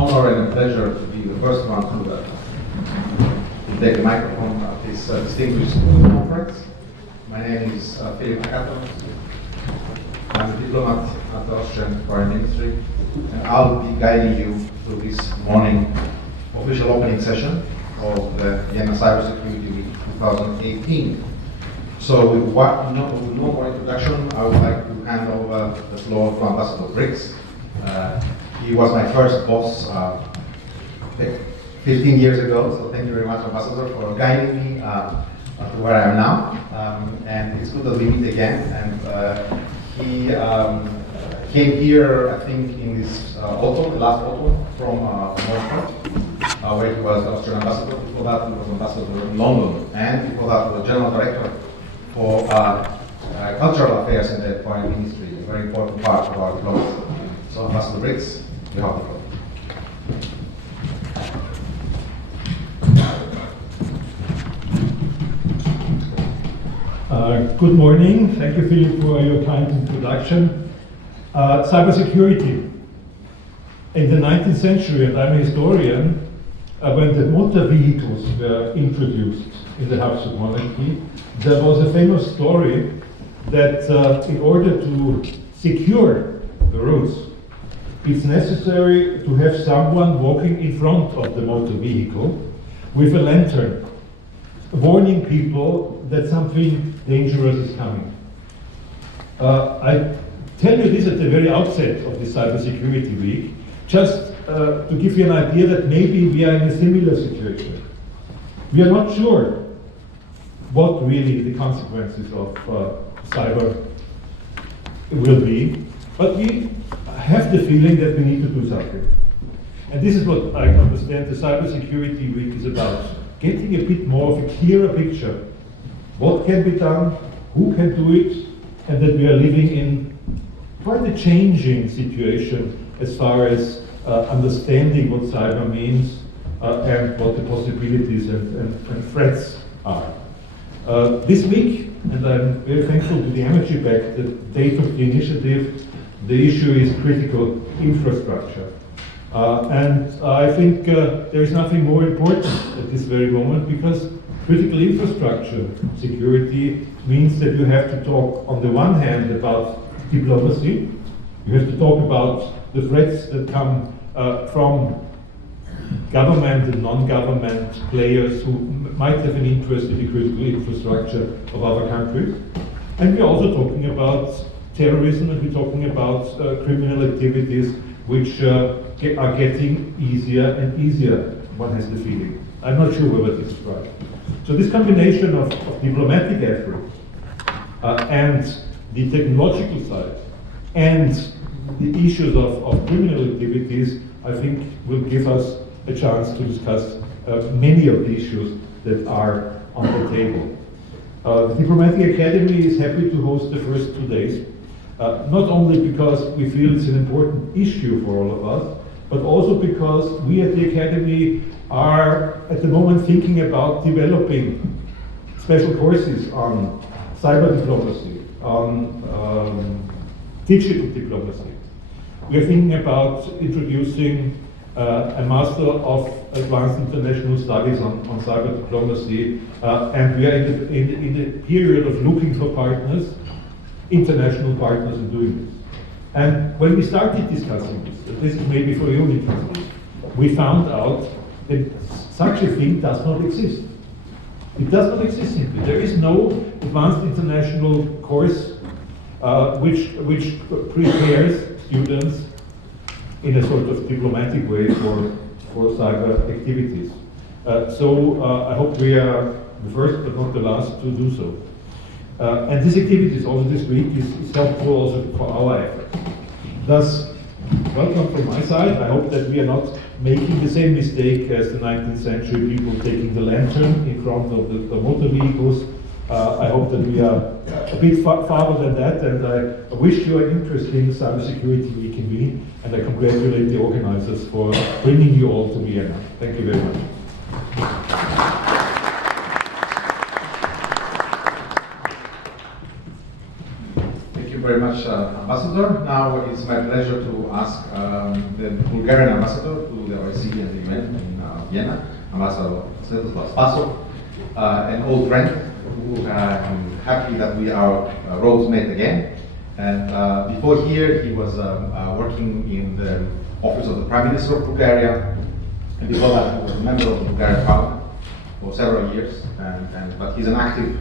honor and a pleasure to be the first one to take the microphone at this distinguished conference. My name is Philip Akato. I'm a diplomat at the Austrian Foreign Ministry, and I'll be guiding you through this morning official opening session of the Vienna Cybersecurity Week 2018. So with no more introduction, I would like to hand over the floor to Ambassador Brix. He was my first boss 15 years ago, so thank you very much, Ambassador, for guiding me to where I am now. And it's good that we meet again. And he came here, I think, in this autumn, last autumn, from Moscow, where he was the Austrian ambassador. Before that, he was ambassador in London, and before that, was general director for cultural affairs in the foreign ministry, a very important part of our diplomacy. So, Ambassador Brix, you have the floor. Good morning. Thank you, Philip, for your kind introduction. Cybersecurity. In the 19th century, and I'm a historian, when the motor vehicles were introduced in the Habsburg monarchy, there was a famous story that in order to secure the roads, it's necessary to have someone walking in front of the motor vehicle with a lantern, warning people that something dangerous is coming. I tell you this at the very outset of the Cybersecurity Week, just to give you an idea that maybe we are in a similar situation. We are not sure what really the consequences of cyber will be, but we have the feeling that we need to do something. And this is what I understand the Cybersecurity Week is about. Getting a bit more of a clearer picture. What can be done, who can do it, and that we are living in quite a changing situation as far as understanding what cyber means and what the possibilities and threats are. This week, and I'm very thankful to the Energypact, the date of the initiative, the issue is critical infrastructure. And I think there is nothing more important at this very moment, because critical infrastructure security means that you have to talk on the one hand about diplomacy, you have to talk about the threats that come from government and non-government players who might have an interest in the critical infrastructure of other countries. And we're also talking about terrorism, and we're talking about criminal activities which are getting easier and easier, one has the feeling. I'm not sure whether this is right. So this combination of diplomatic effort and the technological side and the issues of criminal activities, I think will give us a chance to discuss many of the issues that are on the table. The Diplomatic Academy is happy to host the first 2 days, not only because we feel it's an important issue for all of us, but also because we at the Academy are at the moment thinking about developing special courses on cyber diplomacy, on digital diplomacy. We are thinking about introducing a Master of Advanced International Studies on cyber diplomacy, and we are in the period of looking for partners, international partners in doing this. And when we started discussing this is maybe for your interest, we found out that such a thing does not exist. It does not exist simply. There is no advanced international course which prepares students in a sort of diplomatic way for cyber activities. So I hope we are the first but not the last to do so. And this activities also this week is helpful also for our efforts. Thus, welcome from my side. I hope that we are not making the same mistake as the 19th century people taking the lantern in front of the motor vehicles. I hope that we are a bit farther than that, and I wish you an interesting Cybersecurity Week in Wien, and I congratulate the organizers for bringing you all to Vienna. Thank you very much. Thank you you very much, Ambassador. Now it's my pleasure to ask the Bulgarian ambassador to the OSCE and the UN in Vienna, Ambassador Svetoslav Spassov, an old friend who I'm happy that we are roads met again. And before here, he was working in the office of the Prime Minister of Bulgaria, and before that, he was a member of the Bulgarian Parliament for several years. But he's an active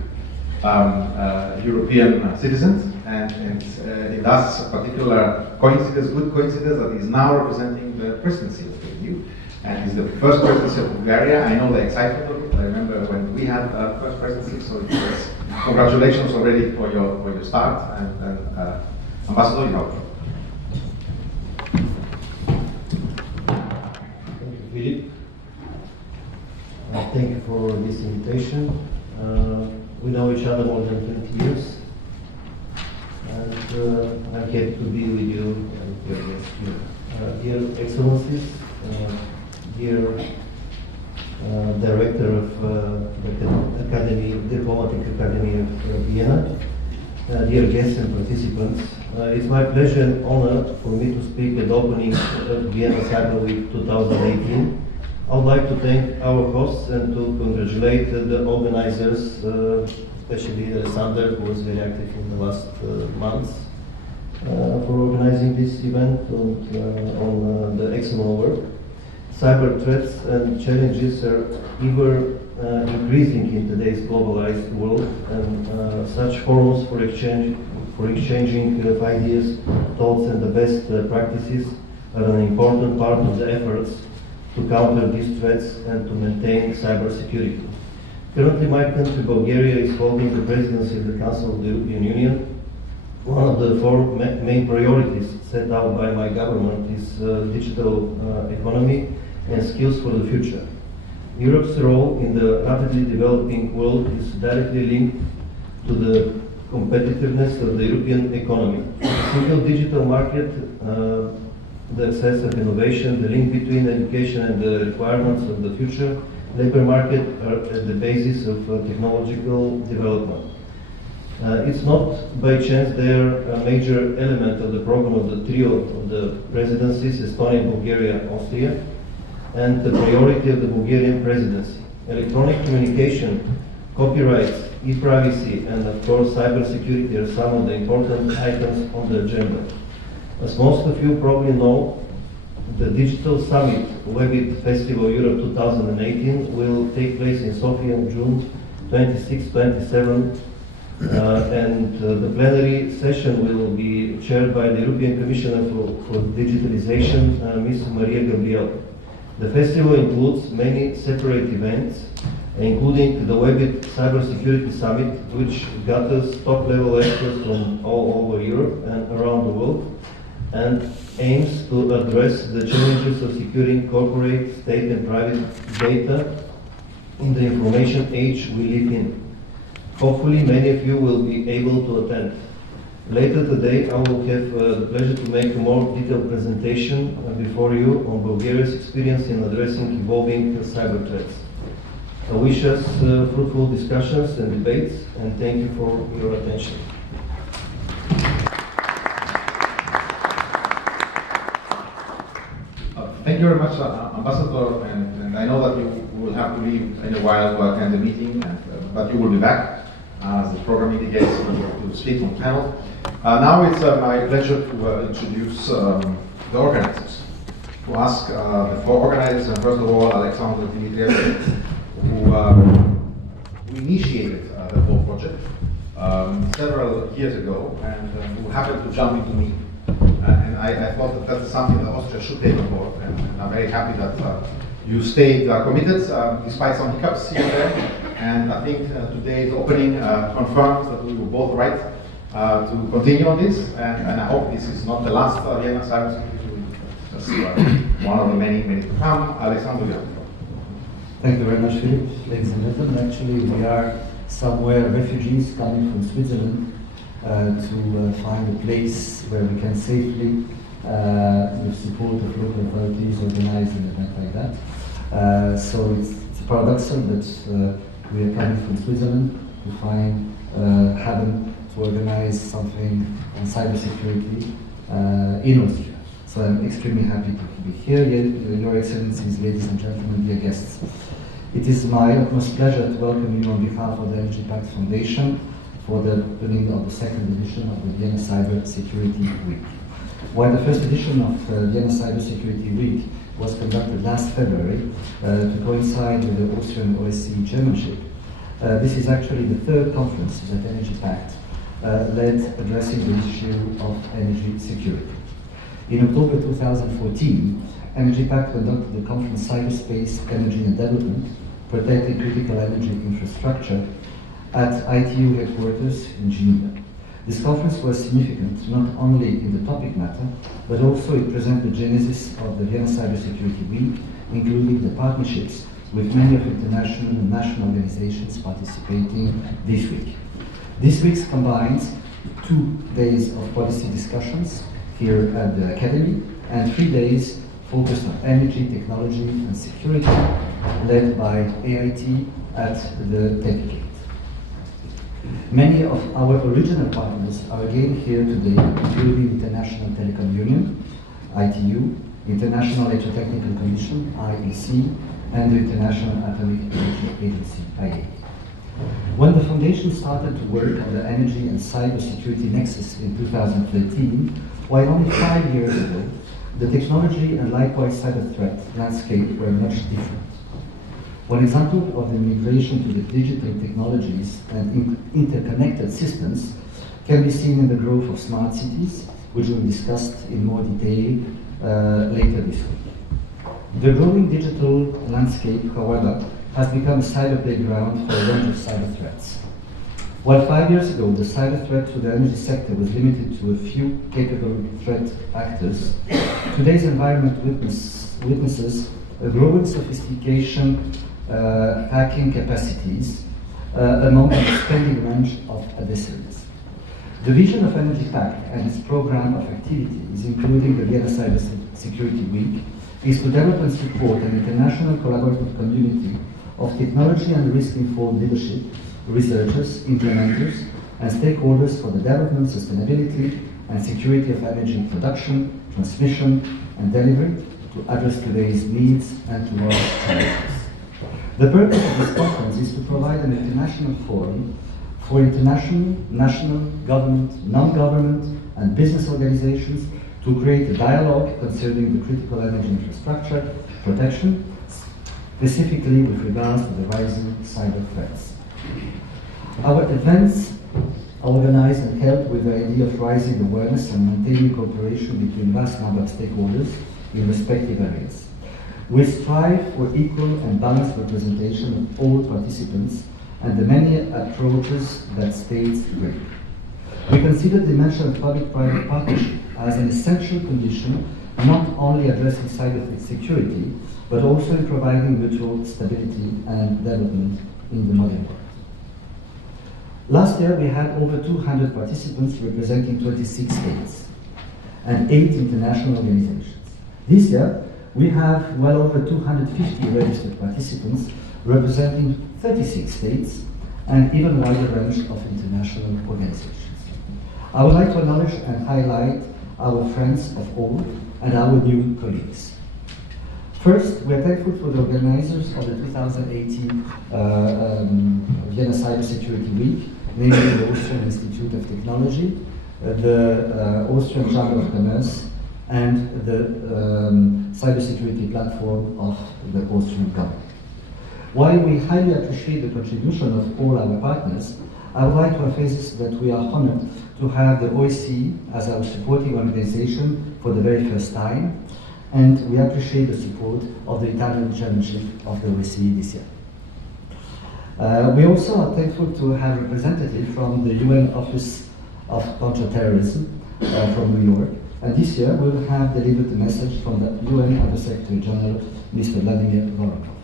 European citizen, and it does a particular coincidence, good coincidence, that he's now representing the presidency of the EU, and he's the first presidency of Bulgaria. I know the excitement of it. I remember when we had first presidency, so it was congratulations already for your start, and Ambassador, you know. Thank you, Philip. Thank you for this invitation. We know each other more than 20 years, and I'm happy to be with you and your guests here. Dear Excellencies, dear Director of the Diplomatic Academy of Vienna, dear guests and participants, it's my pleasure and honor for me to speak at the opening of Vienna Cyber Week 2018. I would like to thank our hosts and to congratulate the organizers, especially Alexandre, who was very active in the last months, for organizing this event and on the excellent work. Cyber threats and challenges are ever increasing in today's globalized world, and such forums for exchanging of ideas, thoughts, and the best practices are an important part of the efforts to counter these threats and to maintain cybersecurity. Currently, my country, Bulgaria, is holding the presidency of the Council of the European Union. One of the four main priorities set out by my government is digital economy and skills for the future. Europe's role in the rapidly developing world is directly linked to the competitiveness of the European economy. The single digital market, the access of innovation, the link between education and the requirements of the future labor market are at the basis of technological development. It's not by chance they are a major element of the program of the trio of the presidencies, Estonia, Bulgaria, Austria, and the priority of the Bulgarian presidency. Electronic communication, copyright, e-privacy, and of course cybersecurity are some of the important items on the agenda. As most of you probably know, the Digital Summit Webit Festival Europe 2018 will take place in Sofia on June 26-27, and the plenary session will be chaired by the European Commissioner for Digitalization, Ms. Maria Gabriel. The festival includes many separate events, including the Webit Cybersecurity Summit, which gathers top-level experts from all over Europe and around the world, and aims to address the challenges of securing corporate, state, and private data in the information age we live in. Hopefully, many of you will be able to attend. Later today, I will have the pleasure to make a more detailed presentation before you on Bulgaria's experience in addressing evolving cyber threats. I wish us fruitful discussions and debates, and thank you for your attention. Thank you very much, Ambassador, and I know that you will have to leave in a while to attend the meeting, but you will be back, as the program indicates, to speak on panel. Now it's my pleasure to introduce the organizers, to ask the four organizers, and first of all, Alexandre Dimitrijevic, who initiated the whole project several years ago, and who happened to jump into me. And I thought that that's something that Austria should take on board, and I'm very happy that you stayed committed despite some hiccups here and there. And I think today's opening confirms that we were both right to continue on this, and I hope this is not the last Vienna Cybersecurity Week, just one of the many to come. Alexandre, you have the floor. Thank you very much, Philip. Ladies and gentlemen, actually we are somewhere refugees coming from Switzerland to find a place where we can safely, with support of local authorities, organize an event like that. So it's paradoxal that we are coming from Switzerland to find heaven to to organize something on cybersecurity in Austria. So I'm extremely happy to be here, Your Excellencies, ladies and gentlemen, dear guests. It is my utmost pleasure to welcome you on behalf of the Energypact Foundation for the opening of the second edition of the Vienna Cybersecurity Week. While the first edition of Vienna Cybersecurity Week was conducted last February to coincide with the Austrian OSCE chairmanship, this is actually the third conference that Energypact led addressing the issue of energy security. In October 2014, Energypact conducted the conference Cyberspace, Energy and Development, Protecting Critical Energy Infrastructure at ITU headquarters in Geneva. This conference was significant not only in the topic matter, but also it presented the genesis of the Vienna Cybersecurity Week, including the partnerships with many of international and national organizations participating this week. This week combines 2 days of policy discussions here at the Academy and 3 days focused on energy, technology and security, led by AIT at the Techgate. Many of our original partners are again here today, including International Telecom Union, ITU, International Electrotechnical Commission, IEC, and the International Atomic Energy Agency, IAEA. When the Foundation started to work on the energy and cybersecurity nexus in 2013, while only 5 years ago, the technology and likewise cyber threat landscape were much different. One example of the migration to the digital technologies and interconnected systems can be seen in the growth of smart cities, which will be discussed in more detail later this week. The growing digital landscape, however, has become a cyber playground for a range of cyber threats. While 5 years ago the cyber threat to the energy sector was limited to a few capable threat actors, today's environment witnesses a growing sophistication hacking capacities among an expanding range of adversaries. The vision of Energypact and its program of activities, including the Vienna Cybersecurity Week, is to develop and support an international collaborative community of technology and risk-informed leadership, researchers, implementers, and stakeholders for the development, sustainability, and security of energy production, transmission, and delivery to address today's needs and tomorrow's challenges. The purpose of this conference is to provide an international forum for international, national, government, non-government, and business organizations to create a dialogue concerning the critical energy infrastructure protection, specifically with regards to the rising cyber threats. Our events are organized and held with the idea of raising awareness and maintaining cooperation between vast number of stakeholders in respective areas. We strive for equal and balanced representation of all participants and the many approaches that states bring. We consider the mention of public-private partnership as an essential condition, not only addressing cyber security, but also in providing mutual stability and development in the modern world. Last year we had over 200 participants representing 26 states and 8 international organizations. This year we have well over 250 registered participants representing 36 states and even wider range of international organizations. I would like to acknowledge and highlight our friends of old and our new colleagues. First, we are thankful for the organizers of the 2018 Vienna Cybersecurity Week, namely the Austrian Institute of Technology, the Austrian Chamber of Commerce, and the Cybersecurity Platform of the Austrian government. While we highly appreciate the contribution of all our partners, I would like to emphasize that we are honored to have the OSCE as our supporting organization for the very first time, and we appreciate the support of the Italian chairmanship of the OSCE this year. We also are thankful to have representatives from the UN Office of Counterterrorism from New York, and this year we will have delivered a message from the UN Under Secretary General, Mr. Vladimir Voronkov.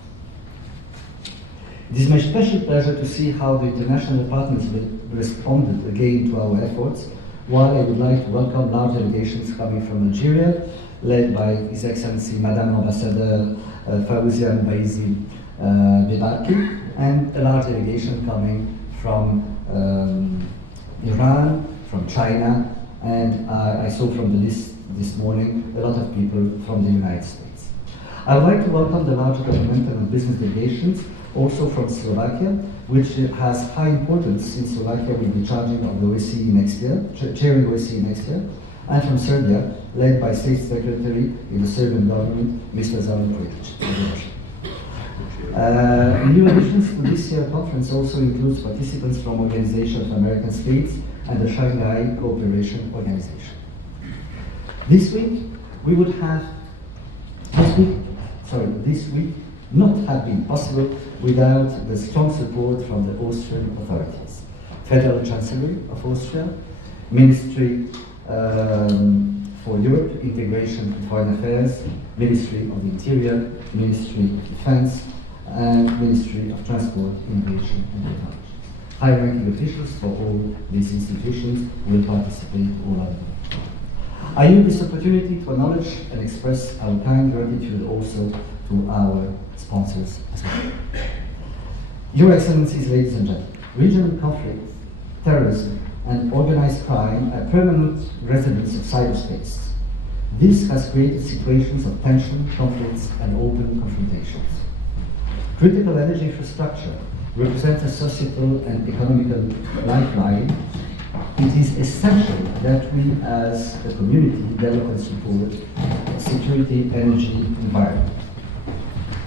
It is my special pleasure to see how the international partners responded again to our efforts, while I would like to welcome large delegations coming from Algeria, led by His Excellency Madame Ambassador Fawzia Mbaizi Bebarki, and a large delegation coming from Iran, from China, and I saw from the list this morning a lot of people from the United States. I would like to welcome the larger governmental and business delegations, also from Slovakia, which has high importance since Slovakia will be charging of the OSCE next year, chairing OSCE next year, and from Serbia, led by State Secretary in the Serbian government, Mr. Zoran Krojtoru. New additions to this year's conference also includes participants from Organization of American States and the Shanghai Cooperation Organization. This week not have been possible without the strong support from the Austrian authorities. Federal Chancellery of Austria, Ministry for Europe, Integration and Foreign Affairs, Ministry of the Interior, Ministry of Defense, and Ministry of Transport, Innovation and Technology. High-ranking officials for all these institutions will participate all over the world. I use this opportunity to acknowledge and express our kind gratitude also to our sponsors as well. Your Excellencies, ladies and gentlemen, regional conflict, terrorism, and organized crime are permanent residents of cyberspace. This has created situations of tension, conflicts, and open confrontations. Critical energy infrastructure represents a societal and economical lifeline. It is essential that we as a community develop and support a security energy environment.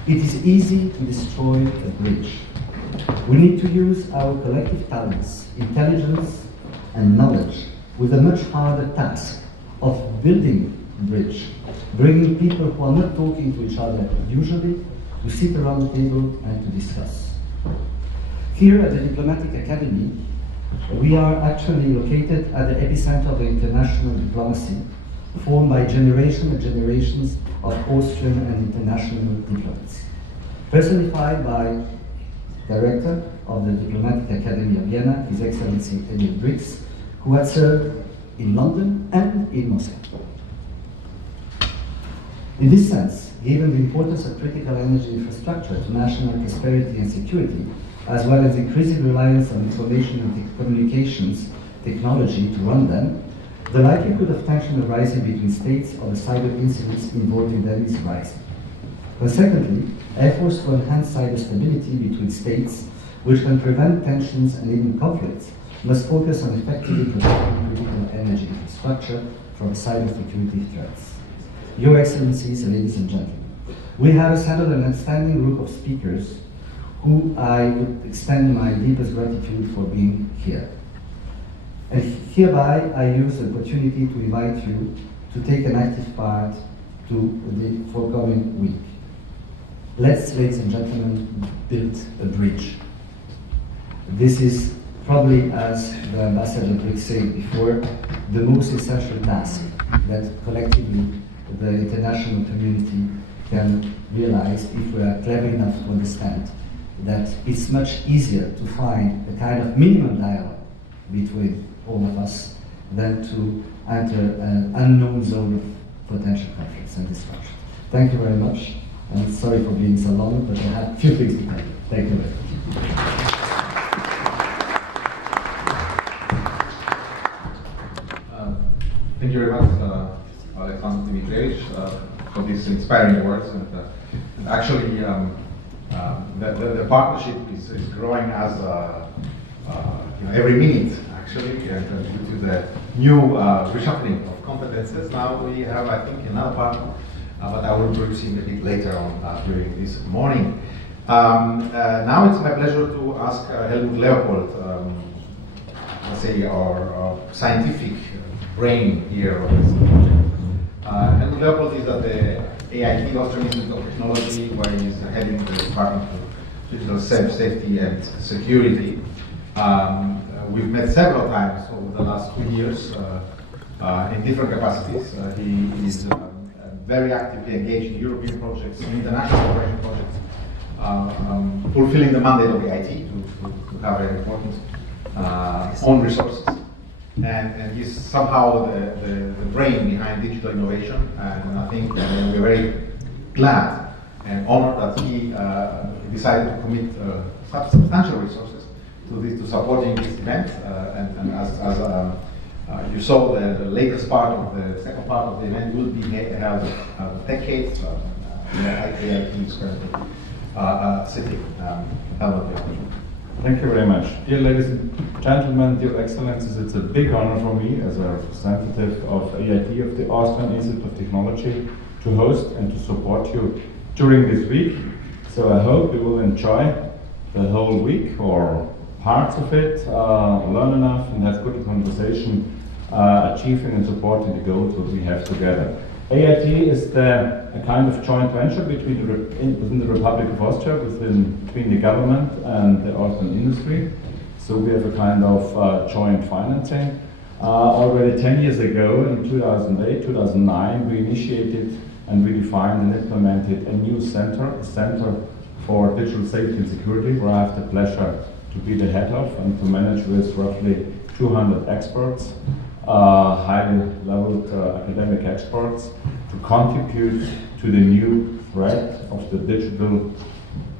It is easy to destroy a bridge. We need to use our collective talents, intelligence, and knowledge with a much harder task of building a bridge, bringing people who are not talking to each other usually to sit around the table and to discuss. Here at the Diplomatic Academy, we are actually located at the epicenter of the international diplomacy, formed by generations and generations of Austrian and international diplomats. Personified by Director of the Diplomatic Academy of Vienna, His Excellency Emil Brix, who had served in London and in Moscow. In this sense, given the importance of critical energy infrastructure to national prosperity and security, as well as increasing reliance on information and communications technology to run them, the likelihood of tension arising between states or the cyber incidents involving them is rising. Consequently, efforts to enhance cyber stability between states, which can prevent tensions and even conflicts, must focus on effectively protecting critical energy infrastructure from cybersecurity threats. Your Excellencies, ladies and gentlemen, we have assembled an outstanding group of speakers who I would extend my deepest gratitude for being here. And hereby I use the opportunity to invite you to take an active part to the forthcoming week. Let's, ladies and gentlemen, build a bridge. This is probably, as the Ambassador Brix said before, the most essential task that collectively the international community can realize if we are clever enough to understand that it's much easier to find a kind of minimum dialogue between all of us than to enter an unknown zone of potential conflicts and destruction. Thank you very much, and sorry for being so long, but I have a few things to tell you. Thank you very much. Thank you very much, Alexandre Dimitrijevic, for these inspiring words. And actually, the partnership is growing as every minute, actually, due to the new reshuffling of competences. Now we have, I think, another partner, but I will introduce him a bit later on during this morning. Now it's my pleasure to ask Helmut Leopold, let's say our scientific brain here on this project. Helmut Leopold is at the AIT, Austrian Institute of Technology, where he's heading the Department of Digital Safety and Security. We've met several times over the last 2 years in different capacities. He is very actively engaged in European projects, in international cooperation projects, fulfilling the mandate of AIT to have very important own resources. And he's somehow the brain behind digital innovation, and I think we're very glad and honored that he decided to commit substantial resources to supporting this event. And as you saw, the latest part of the second part of the event will be held at the decades in the IKIT is currently sitting. Helmut Leopold. Thank you very much. Dear ladies and gentlemen, dear excellencies, it's a big honor for me as a representative of AIT, of the Austrian Institute of Technology, to host and to support you during this week. So I hope you will enjoy the whole week or parts of it, learn enough and have good conversation, achieving and supporting the goals that we have together. AIT is a kind of joint venture within the Republic of Austria, between the government and the Austrian industry. So we have a kind of joint financing. Already 10 years ago, in 2008, 2009, we initiated and we defined and implemented a new center, a center for digital safety and security, where I have the pleasure to be the head of and to manage with roughly 200 experts, highly leveled academic experts, to contribute to the new threat of the digital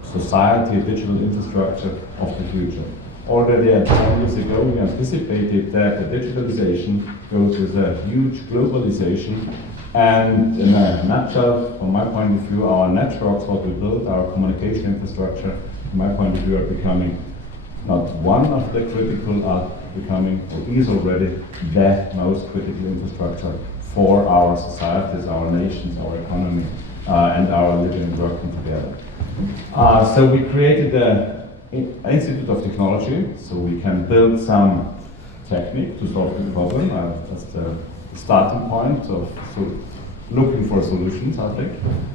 society, digital infrastructure of the future. Already 10 years ago, we anticipated that the digitalization goes with a huge globalization, and in a nutshell, from my point of view, our networks, what we build, our communication infrastructure, from my point of view, are becoming not one of the critical, are becoming, or is already, the most critical infrastructure for our societies, our nations, our economy, and our living and working together. So we created the Institute of Technology, so we can build some technique to solve the problem. That's the starting point of looking for solutions, I think.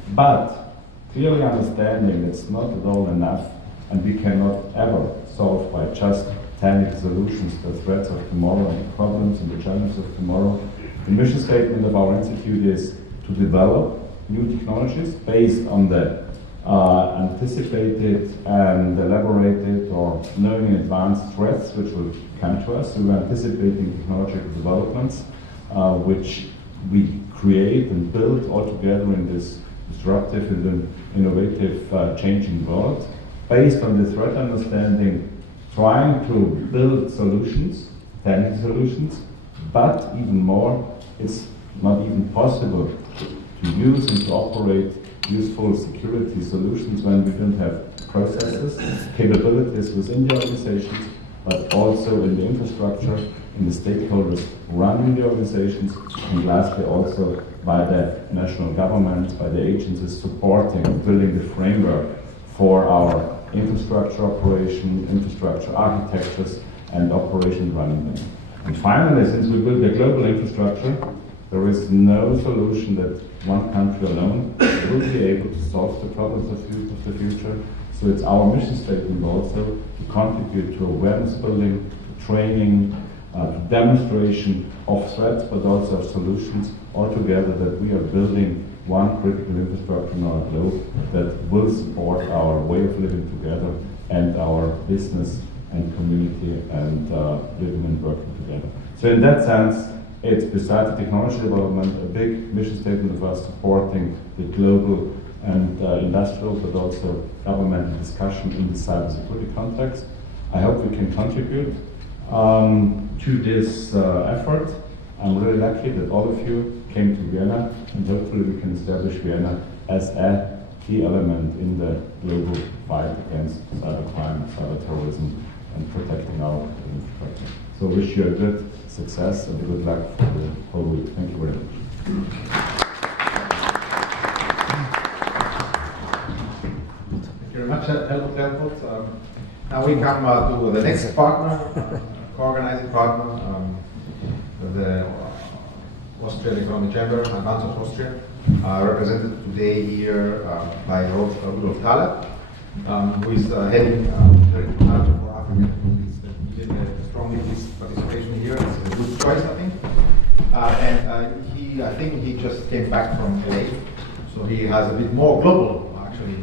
But clearly understanding it's not at all enough, and we cannot ever solve by just technical solutions the threats of tomorrow and the problems and the challenges of tomorrow. The mission statement of our institute is to develop new technologies based on the anticipated and elaborated or known in advance threats which will come to us. So we're anticipating technological developments which we create and build all together in this disruptive and innovative changing world, based on the threat understanding, trying to build solutions, technical solutions, but even more, it's not even possible to use and to operate useful security solutions when we don't have processes, capabilities within the organizations, but also in the infrastructure, in the stakeholders running the organizations, and lastly also by the national governments, by the agencies supporting, building the framework for our infrastructure operation, infrastructure architectures, and operation running them. And finally, since we build a global infrastructure, there is no solution that one country alone will be able to solve the problems of the future. So it's our mission statement also to contribute to awareness building, to training, to demonstration of threats, but also of solutions, altogether that we are building one critical infrastructure in our globe that will support our way of living together and our business and community and living and working together. So in that sense, it's besides the technology development, a big mission statement of us supporting the global and industrial, but also governmental discussion in the cybersecurity context. I hope we can contribute to this effort. I'm really lucky that all of you came to Vienna, and hopefully we can establish Vienna as a key element in the global fight against cybercrime, cyberterrorism, and protecting our infrastructure. So I wish you a good success and good luck for the whole week. Thank you very much. Thank you very much, Helmut Leopold. Now we come to the next partner, co-organizing partner, the Austrian Economic Chamber, Advance of Austria, represented today here by Rudolf Thaler, who is heading the manager for Africa. He's strongly his participation here. It's a good choice, I think. I think he just came back from LA, so he has a bit more global, actually,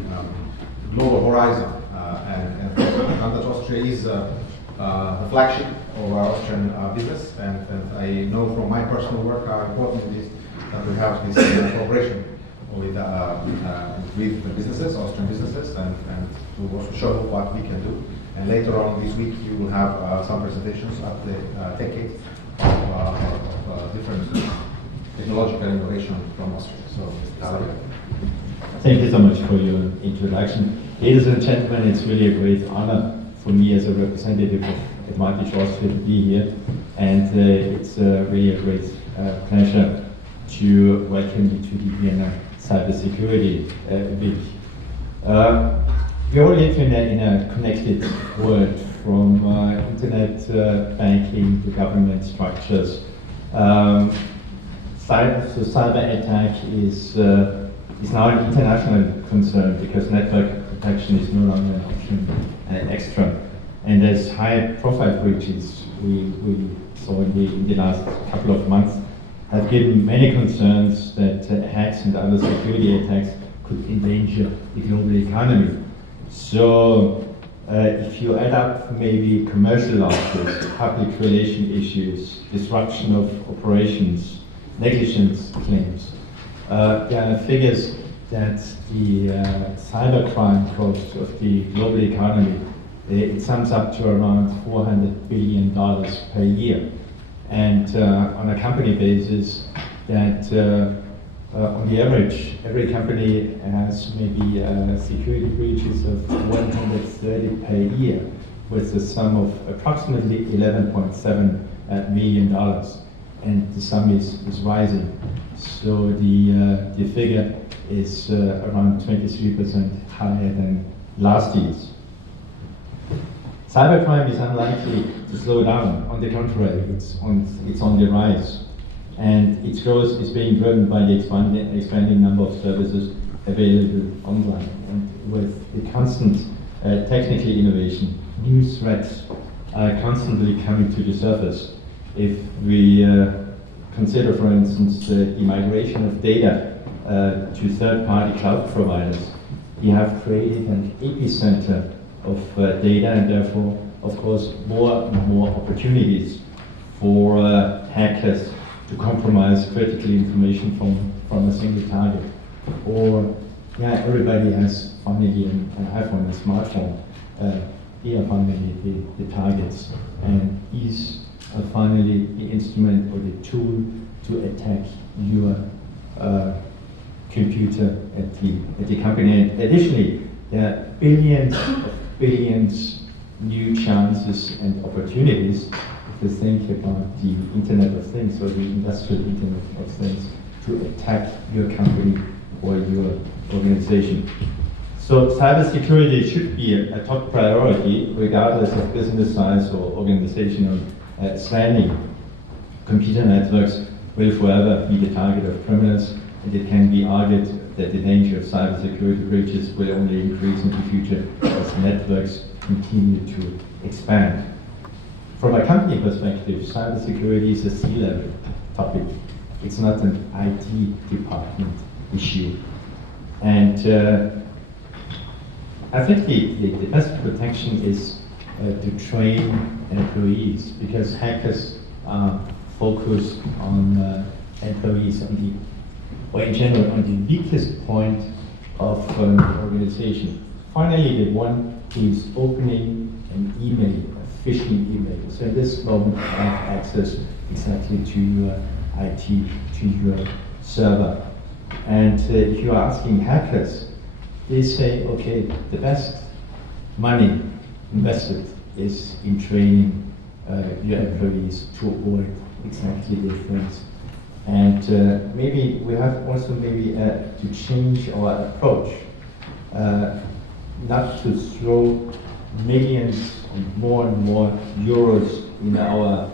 global horizon. And Advance Austria is the flagship of our Austrian business, and I know from my personal work how important it is that we have this cooperation with the businesses, Austrian businesses, and to also show what we can do And later on this week, you will have some presentations at the decade of different technological innovation from Austria. So, Thaler. Thank you so much for your introduction. Ladies and gentlemen, it's really a great honor for me as a representative of Advantage Austria to be here. And it's really a great pleasure to welcome you to the Vienna Cybersecurity Week. We all live in a connected world, from internet banking to government structures. Cyber attack is now an international concern because network protection is no longer an option extra. And there's high-profile breaches we saw in the last couple of months have given many concerns that hacks and other security attacks could endanger the global economy. So if you add up maybe commercial losses, public relation issues, disruption of operations, negligence claims, there are figures that the cybercrime cost of the global economy, it sums up to around $400 billion per year. And on a company basis, that on the average, every company has maybe security breaches of 130 per year, with a sum of approximately $11.7 million. And the sum is rising. So the figure is around 23% higher than last year's. Cybercrime is unlikely to slow down. On the contrary, it's on the rise. And its growth is being driven by the expanding number of services available online. And with the constant technical innovation, new threats are constantly coming to the surface. If we consider, for instance, the migration of data to third-party cloud providers, we have created an epicenter of data, and therefore, of course, more and more opportunities for hackers to compromise critical information from a single target. Or, yeah, everybody has finally an iPhone, a smartphone. They are finally the targets, and these are finally the instrument or the tool to attack your computer at the company. And additionally, there are billions new chances and opportunities if you think about the Internet of Things or the industrial Internet of Things to attack your company or your organization. So cybersecurity should be a top priority regardless of business size or organizational standing. Computer networks will forever be the target of criminals, and it can be argued that the danger of cybersecurity breaches will only increase in the future as networks continue to expand. From a company perspective, cybersecurity is a C-level topic. It's not an IT department issue. And I think the best protection is to train employees, because hackers are focused on employees, or in general, on the weakest point of an organization. Finally, the one who is opening an email, a phishing email. So at this moment, I have access exactly to your IT, to your server. And if you are asking hackers, they say, okay, the best money invested is in training your employees to avoid exactly the things. And maybe we have also to change our approach, not to throw millions and more euros in our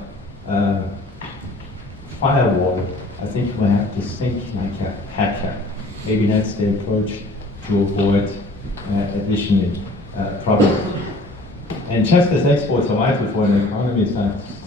firewall. I think we have to think like a hacker. Maybe that's the approach to avoid additional problems. And just as exports are vital for an economy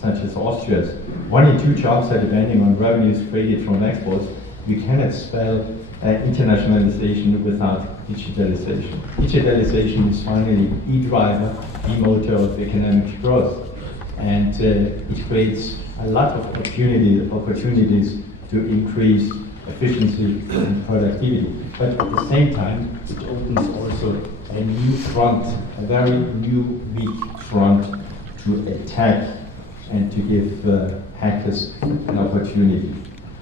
such as Austria's, 1 in 2 jobs are depending on revenues created from exports. We cannot spell internationalization without digitalization. Digitalization is finally the driver, the motor of economic growth. And it creates a lot of opportunities to increase efficiency and productivity. But at the same time, it opens also a new front, a very new, weak front to attack and to give hackers an opportunity.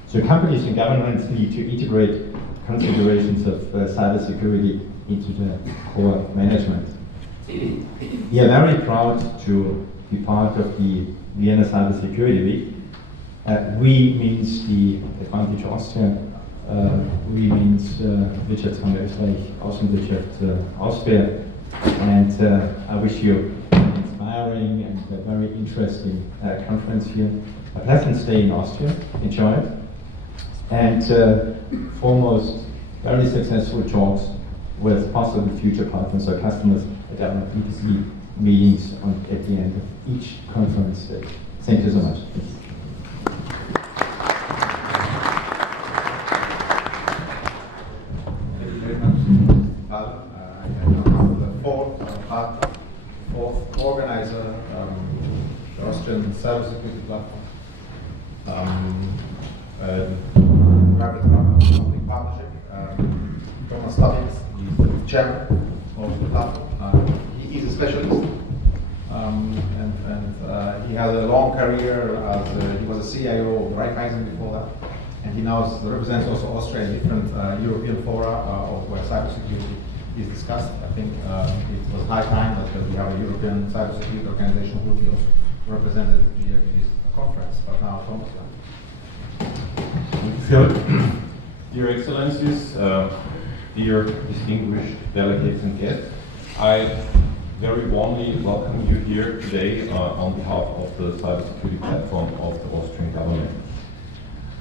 So companies and governments need to integrate considerations of cybersecurity into the core management. We are very proud to be part of the Vienna Cybersecurity Week. We means the Advantage Austria, we means Wirtschaft von Österreich, Aussenwirtschaft, Austria, and I wish you an inspiring and a very interesting conference here. A pleasant stay in Austria, enjoy it, and foremost, very successful talks with possible future partners or customers at our B2C meetings at the end of each conference day. Thank you so much. Thank you very much, Alan. I am the fourth organizer, the Austrian Cybersecurity Platform. Private-public partnership. Thomas Stubbins is the chairman of the platform. He is a specialist, and he has a long career as he was a CIO of Raiffeisen before that, and he now represents also Austria in different European fora of where cybersecurity is discussed. I think it was high time that we have a European cybersecurity organization who will be represented here in this conference. But now, Thomas. Phil, dear Excellencies, dear distinguished delegates and guests, I very warmly welcome you here today on behalf of the Cybersecurity Platform of the Austrian government.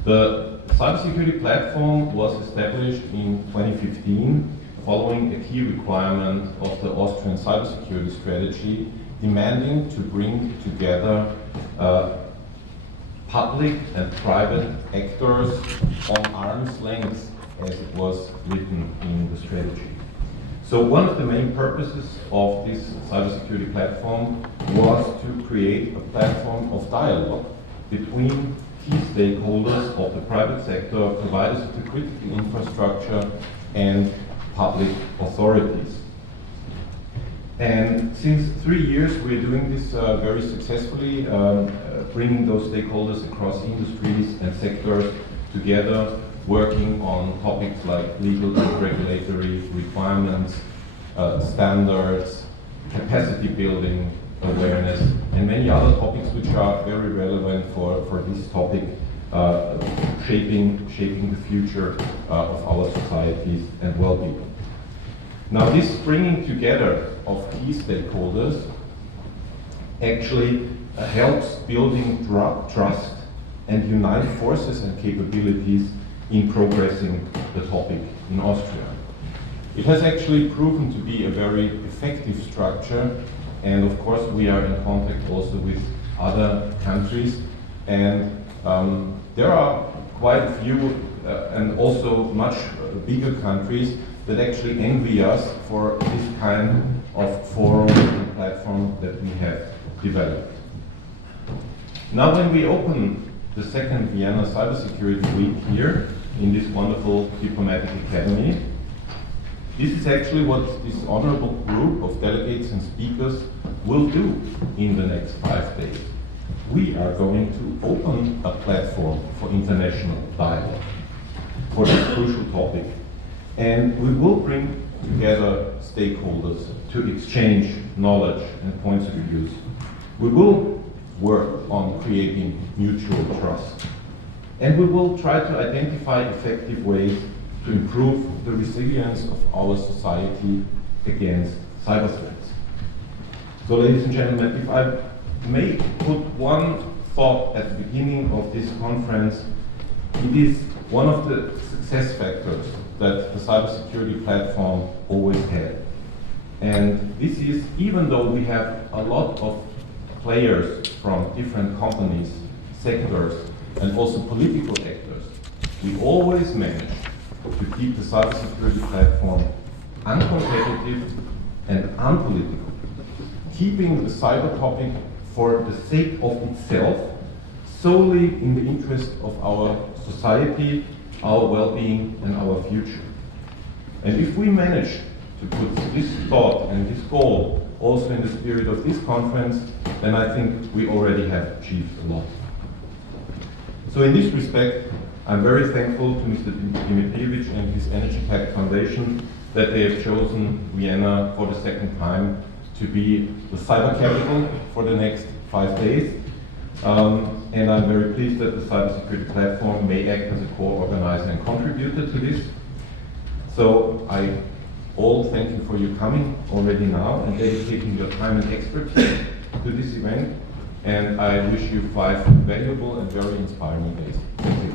The Cybersecurity Platform was established in 2015 following a key requirement of the Austrian cybersecurity strategy, demanding to bring together public and private actors on arm's length, as it was written in the strategy. So one of the main purposes of this cybersecurity platform was to create a platform of dialogue between key stakeholders of the private sector, providers of the critical infrastructure, and public authorities. And since 3 years, we're doing this very successfully, bringing those stakeholders across industries and sectors together, working on topics like legal and regulatory requirements, standards, capacity building, awareness, and many other topics which are very relevant for this topic, shaping the future of our societies and well-being. Now, this bringing together of key stakeholders actually helps building trust and unite forces and capabilities in progressing the topic in Austria. It has actually proven to be a very effective structure, and of course we are in contact also with other countries, and there are quite a few and also much bigger countries that actually envy us for this kind of forum and platform that we have developed. Now, when we open the second Vienna Cybersecurity Week here in this wonderful diplomatic academy, this is actually what this honorable group of delegates and speakers will do in the next 5 days. We are going to open a platform for international dialogue for this crucial topic. And we will bring together stakeholders to exchange knowledge and points of views. We will work on creating mutual trust. And we will try to identify effective ways to improve the resilience of our society against cyber threats. So, ladies and gentlemen, if I may put one thought at the beginning of this conference, it is one of the success factors that the cybersecurity platform always had. And this is, even though we have a lot of players from different companies, sectors, and also political actors, we always manage to keep the cybersecurity platform uncompetitive and unpolitical, keeping the cyber topic for the sake of itself, solely in the interest of our society, our well-being, and our future. And if we manage to put this thought and this goal also in the spirit of this conference, then I think we already have achieved a lot. So in this respect, I'm very thankful to Mr. Dimitrijevic and his Energypact Foundation that they have chosen Vienna for the second time to be the cyber capital for the next 5 days. And I'm very pleased that the Cybersecurity Platform may act as a co-organizer and contributor to this. So I all thank you for your coming already now and dedicating your time and expertise to this event. And I wish you 5 valuable and very inspiring days. Thank you.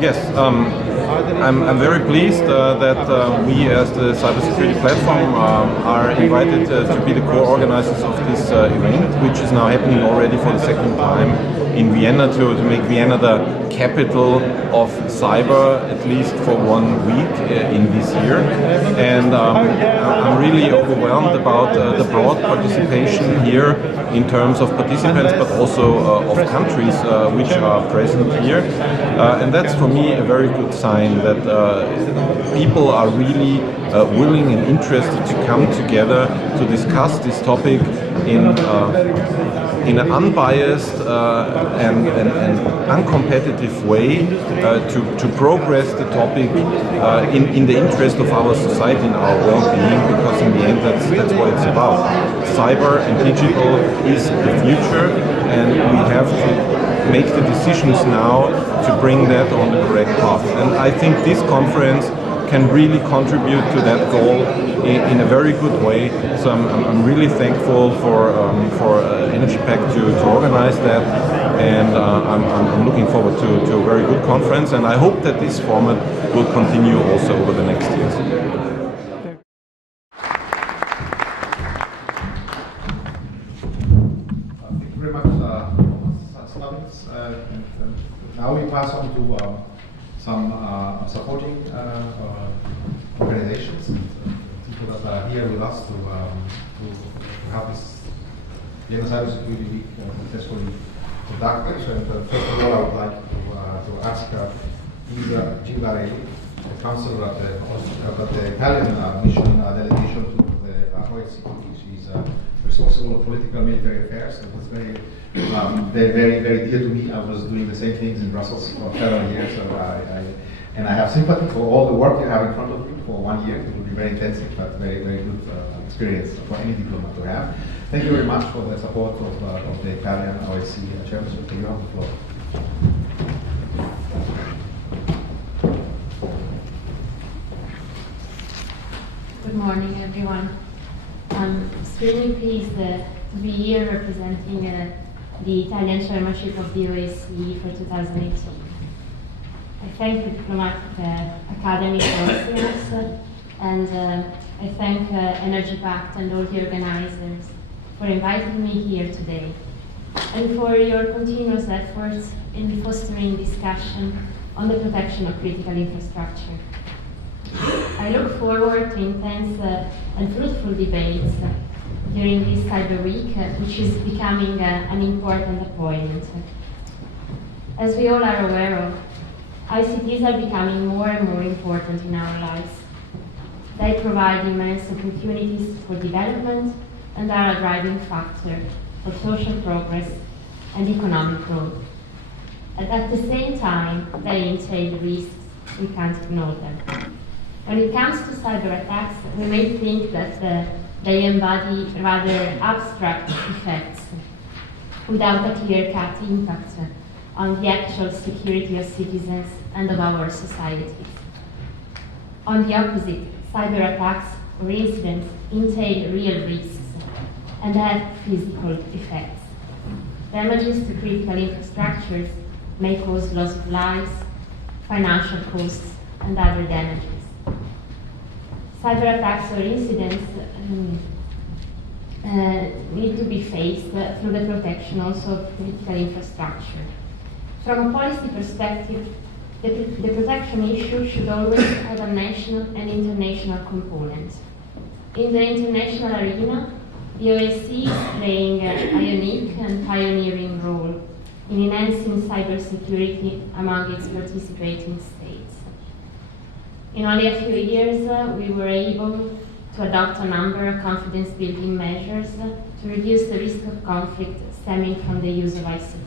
Yes, I'm very pleased that we as the Cybersecurity Platform are invited to be the co-organizers of this event, which is now happening already for the second time in Vienna, to make Vienna the capital of cyber, at least for 1 week in this year. And I'm really overwhelmed about the broad participation here in terms of participants, but also of countries which are present here. And that's for me a very good sign that people are really willing and interested to come together to discuss this topic in an unbiased and uncompetitive way to progress the topic in the interest of our society and our well-being, because in the end that's what it's about. Cyber and digital is the future, and we have to make the decisions now to bring that on the correct path. And I think this conference can really contribute to that goal in a very good way. So I'm really thankful for Energypact to organize that, and I'm looking forward to a very good conference, and I hope that this format will continue also over the next years. Thank you very much, Thomas. Now we pass on to some supporting organizations, people that are here with us to have this Vienna Cybersecurity Week successfully conducted. And first of all, I would like to ask Lisa Gingarelli, the counselor at the Italian mission delegation to the OSCE. She's responsible for political and military affairs. It was very dear to me. I was doing the same things in Brussels for several years, so I have sympathy for all the work you have in front of you for 1 year. It will be very intensive, but very good experience for any diplomat to have. Thank you very much for the support of the Italian OSCE chairmanship. You have the floor. Good morning, everyone. I'm extremely pleased to be here representing the Italian chairmanship of the OSCE for 2018. I thank the Diplomatic Academy for hosting us, and I thank Energypact and all the organizers for inviting me here today, and for your continuous efforts in fostering discussion on the protection of critical infrastructure. I look forward to intense and fruitful debates during this Cyber Week, which is becoming an important appointment. As we all are aware of, ICTs are becoming more and more important in our lives. They provide immense opportunities for development and are a driving factor for social progress and economic growth. And at the same time, they entail risks. We can't ignore them. When it comes to cyber attacks, we may think that they embody rather abstract effects without a clear-cut impact on the actual security of citizens and of our societies. On the opposite, cyber attacks or incidents entail real risks and have physical effects. Damages to critical infrastructures may cause loss of lives, financial costs, and other damages. Cyber attacks or incidents need to be faced through the protection also of critical infrastructure. From a policy perspective, the protection issue should always have a national and international component. In the international arena, the OSCE is playing a unique and pioneering role in enhancing cybersecurity among its participating states. In only a few years, we were able to adopt a number of confidence-building measures to reduce the risk of conflict stemming from the use of ICTs.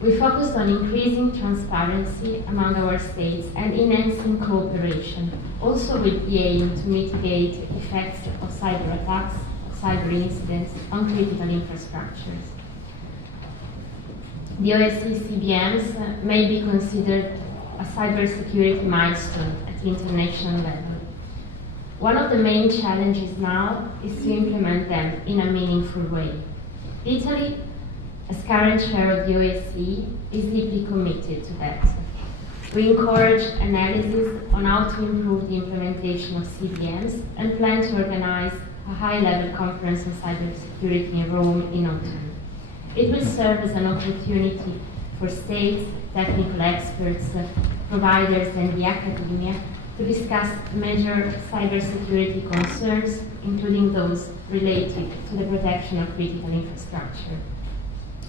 We focused on increasing transparency among our states and enhancing cooperation, also with the aim to mitigate effects of cyber attacks, cyber incidents on critical infrastructures. The OSCE CBMs may be considered a cybersecurity milestone at international level. One of the main challenges now is to implement them in a meaningful way. Italy, as current chair of the OSCE, is deeply committed to that. We encourage analysis on how to improve the implementation of CBMs and plan to organize a high-level conference on cybersecurity in Rome in autumn. It will serve as an opportunity for states, technical experts, providers, and the academia to discuss major cybersecurity concerns, including those related to the protection of critical infrastructure.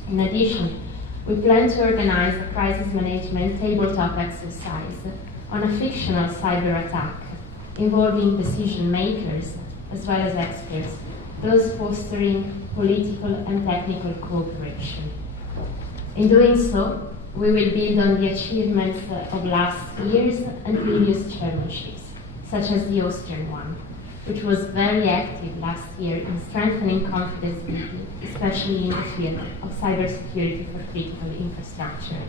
In addition, we plan to organize a crisis management tabletop exercise on a fictional cyber attack involving decision makers as well as experts, thus fostering political and technical cooperation. In doing so, we will build on the achievements of last year's and previous chairmanships, such as the Austrian one, which was very active last year in strengthening confidence building, especially in the field of cybersecurity for critical infrastructure.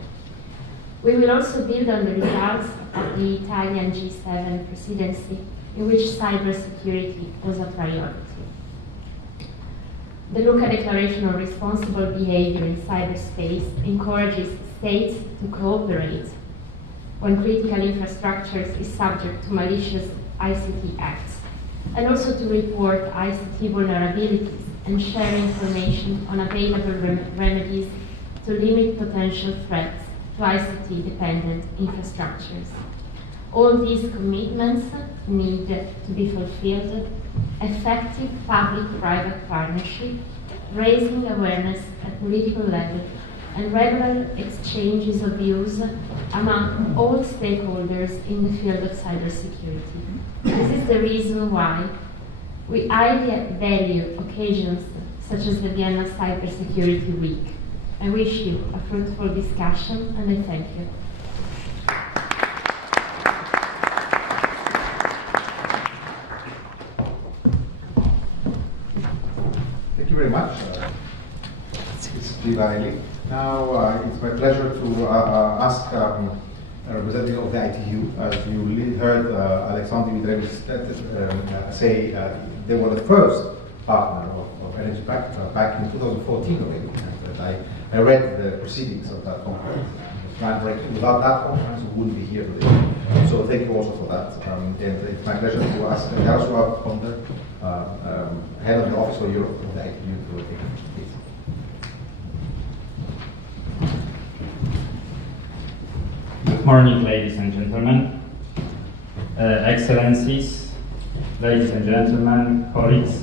We will also build on the results of the Italian G7 presidency, in which cybersecurity was a priority. The Lucca Declaration on Responsible Behavior in Cyberspace encourages states to cooperate when critical infrastructures is subject to malicious ICT acts, and also to report ICT vulnerabilities and share information on available remedies to limit potential threats to ICT-dependent infrastructures. All these commitments need to be fulfilled: effective public-private partnership, raising awareness at political level, and regular exchanges of views among all stakeholders in the field of cybersecurity. This is the reason why we highly value occasions such as the Vienna Cybersecurity Week. I wish you a fruitful discussion, and I thank you. Thank you very much. It's Giovanni. Now it's my pleasure to ask a representative of the ITU. As you heard Alexandre Dimitrijevic say, they were the first partner of Energypact back in 2014 already. And I read the proceedings of that conference. Without that conference, we wouldn't be here today. So thank you also for that. And it's my pleasure to ask Jaroslav Ponder, head of the Office for Europe of the ITU, to take it, please. Good morning, ladies and gentlemen, Excellencies, ladies and gentlemen, colleagues.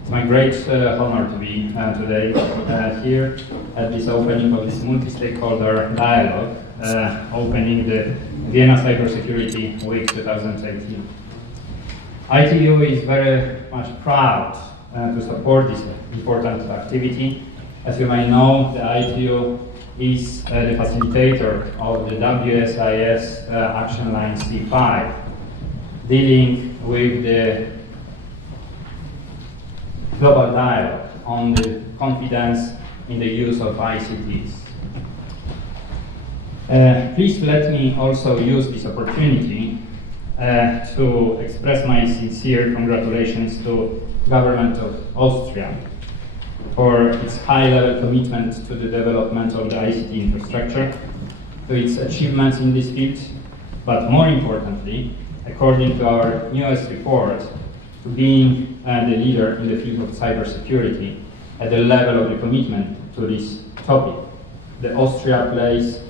It's my great honor to be today here at this opening of this multi-stakeholder dialogue, opening the Vienna Cybersecurity Week 2018. ITU is very much proud to support this important activity. As you may know, the ITU is the facilitator of the WSIS Action Line C5, dealing with the global dialogue on the confidence in the use of ICTs. Please let me also use this opportunity to express my sincere congratulations to the government of Austria for its high-level commitment to the development of the ICT infrastructure, to its achievements in this field, but more importantly, according to our newest report, to being the leader in the field of cybersecurity at the level of the commitment to this topic. The Austria plays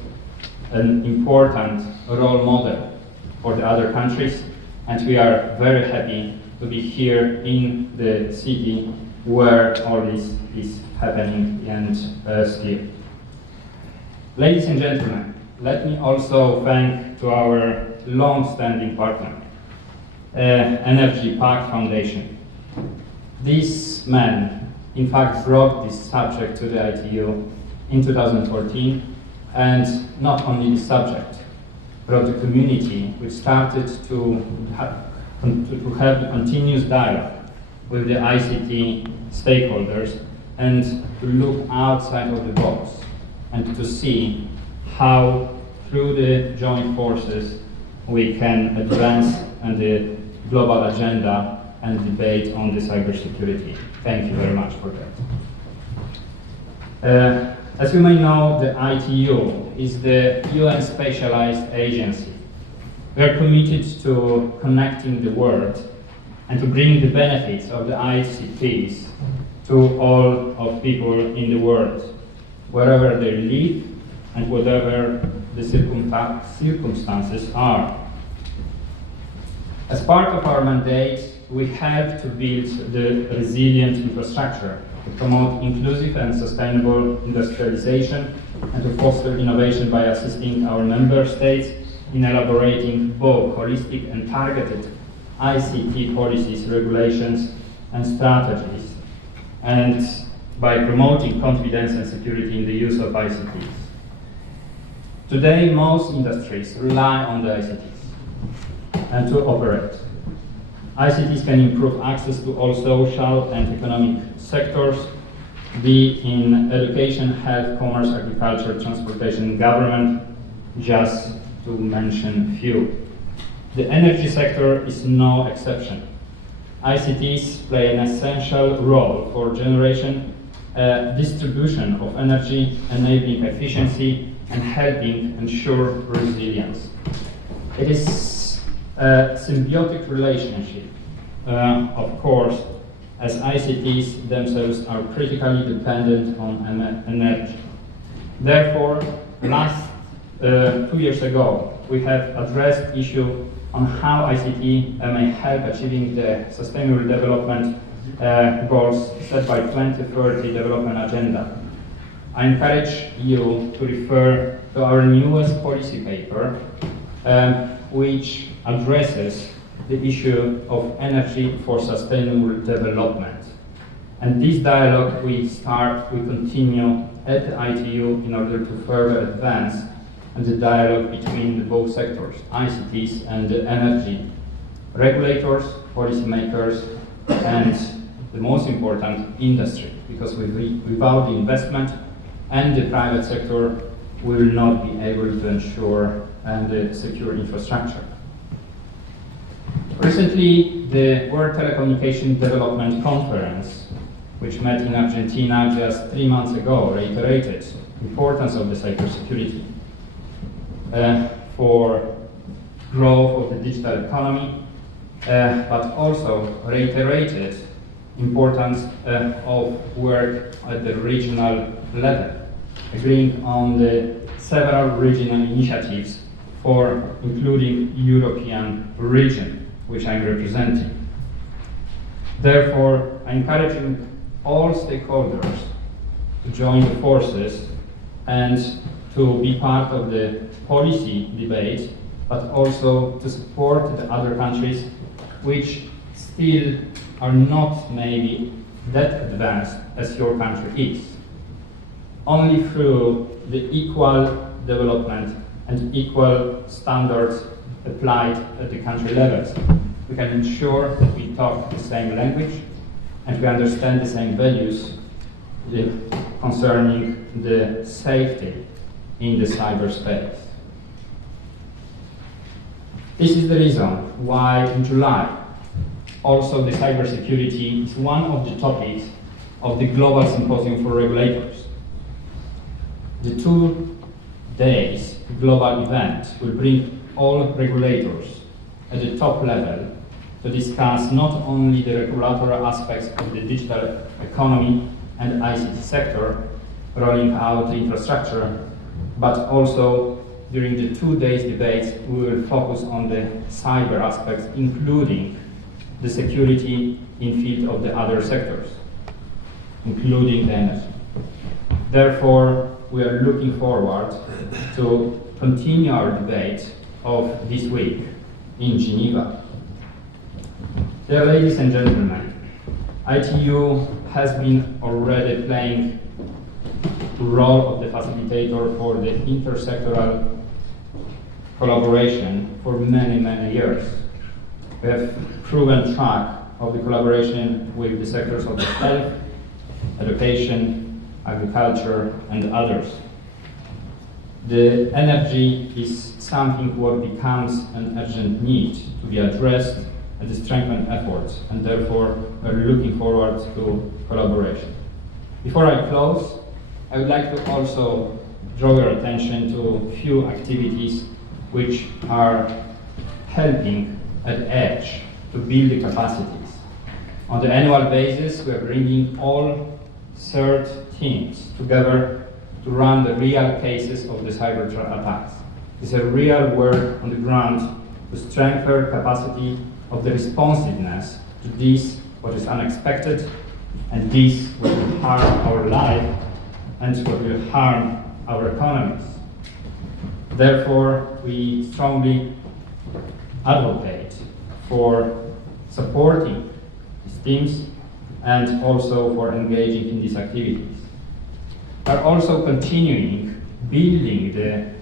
an important role model for the other countries, and we are very happy to be here in the city where all this is happening and still. Ladies and gentlemen, let me also thank to our long-standing partner, Energypact Foundation. This man, in fact, brought this subject to the ITU in 2014, and not only the subject, brought the community, which started to have a continuous dialogue with the ICT stakeholders and to look outside of the box and to see how, through the joint forces, we can advance on the global agenda and debate on the cybersecurity. Thank you very much for that. As you may know, the ITU is the UN specialized agency. We are committed to connecting the world and to bring the benefits of the ICTs to all of people in the world, wherever they live and whatever the circumstances are. As part of our mandate, we have to build the resilient infrastructure to promote inclusive and sustainable industrialization and to foster innovation by assisting our member states in elaborating both holistic and targeted ICT policies, regulations, and strategies, and by promoting confidence and security in the use of ICTs. Today, most industries rely on the ICTs and to operate. ICTs can improve access to all social and economic sectors, be in education, health, commerce, agriculture, transportation, and government, just to mention few. The energy sector is no exception. ICTs play an essential role for generation, distribution of energy, enabling efficiency, and helping ensure resilience. It is a symbiotic relationship, of course, as ICTs themselves are critically dependent on energy. Therefore, 2 years ago, we have addressed issue on how ICT may help achieving the sustainable development goals set by 2030 development agenda. I encourage you to refer to our newest policy paper, which addresses the issue of energy for sustainable development. And this dialogue we continue at the ITU in order to further advance and the dialogue between the both sectors, ICTs and the energy regulators, policymakers, and the most important, industry, because without the investment and the private sector, we will not be able to ensure and secure infrastructure. Recently, the World Telecommunication Development Conference, which met in Argentina just 3 months ago, reiterated the importance of the cybersecurity for growth of the digital economy, but also reiterated importance of work at the regional level, agreeing on the several regional initiatives for including European region, which I'm representing. Therefore, I'm encouraging all stakeholders to join the forces and to be part of the policy debate, but also to support the other countries which still are not maybe that advanced as your country is. Only through the equal development and equal standards applied at the country levels, we can ensure that we talk the same language and we understand the same values concerning the safety in the cyberspace. This is the reason why in July also the cybersecurity is one of the topics of the Global Symposium for Regulators. The 2 days global event will bring all regulators at the top level to discuss not only the regulatory aspects of the digital economy and ICT sector, rolling out the infrastructure, but also during the 2 days debates we will focus on the cyber aspects, including the security in field of the other sectors, including the energy. Therefore, we are looking forward to continue our debate of this week in Geneva. Dear ladies and gentlemen, ITU has been already playing the role of the facilitator for the intersectoral collaboration for many, many years. We have proven track of the collaboration with the sectors of health, education, agriculture, and others. The energy is something what becomes an urgent need to be addressed and to strengthen efforts, and therefore we're looking forward to collaboration. Before I close, I would like to also draw your attention to a few activities which are helping at edge to build the capacities. On the annual basis, we are bringing all CERT teams together to run the real cases of the cyber attacks. It's a real work on the ground to strengthen capacity of the responsiveness to this what is unexpected and this what will harm our life and what will harm our economies. Therefore, we strongly advocate for supporting these teams and also for engaging in these activities. We are also continuing building the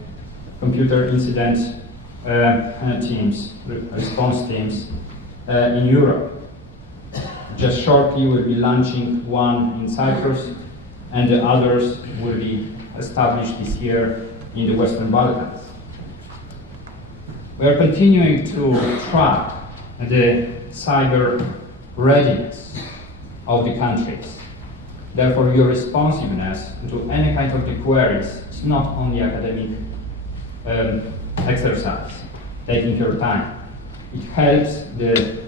computer incident teams, response teams in Europe. Just shortly we'll be launching one in Cyprus, and the others will be established this year in the Western Balkans. We are continuing to track the cyber readiness of the countries. Therefore, your responsiveness to any kind of the queries is not only academic exercise, taking your time. It helps the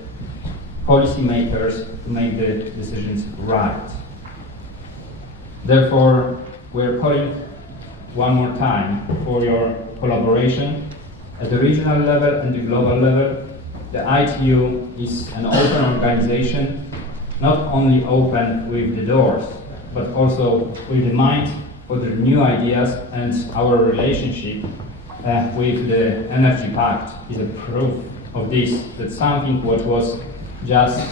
policymakers to make the decisions right. Therefore, we're calling one more time for your collaboration at the regional level and the global level. The ITU is an open organization, not only open with the doors, but also with the mind for the new ideas, and our relationship with the Energypact is a proof of this, that something what was just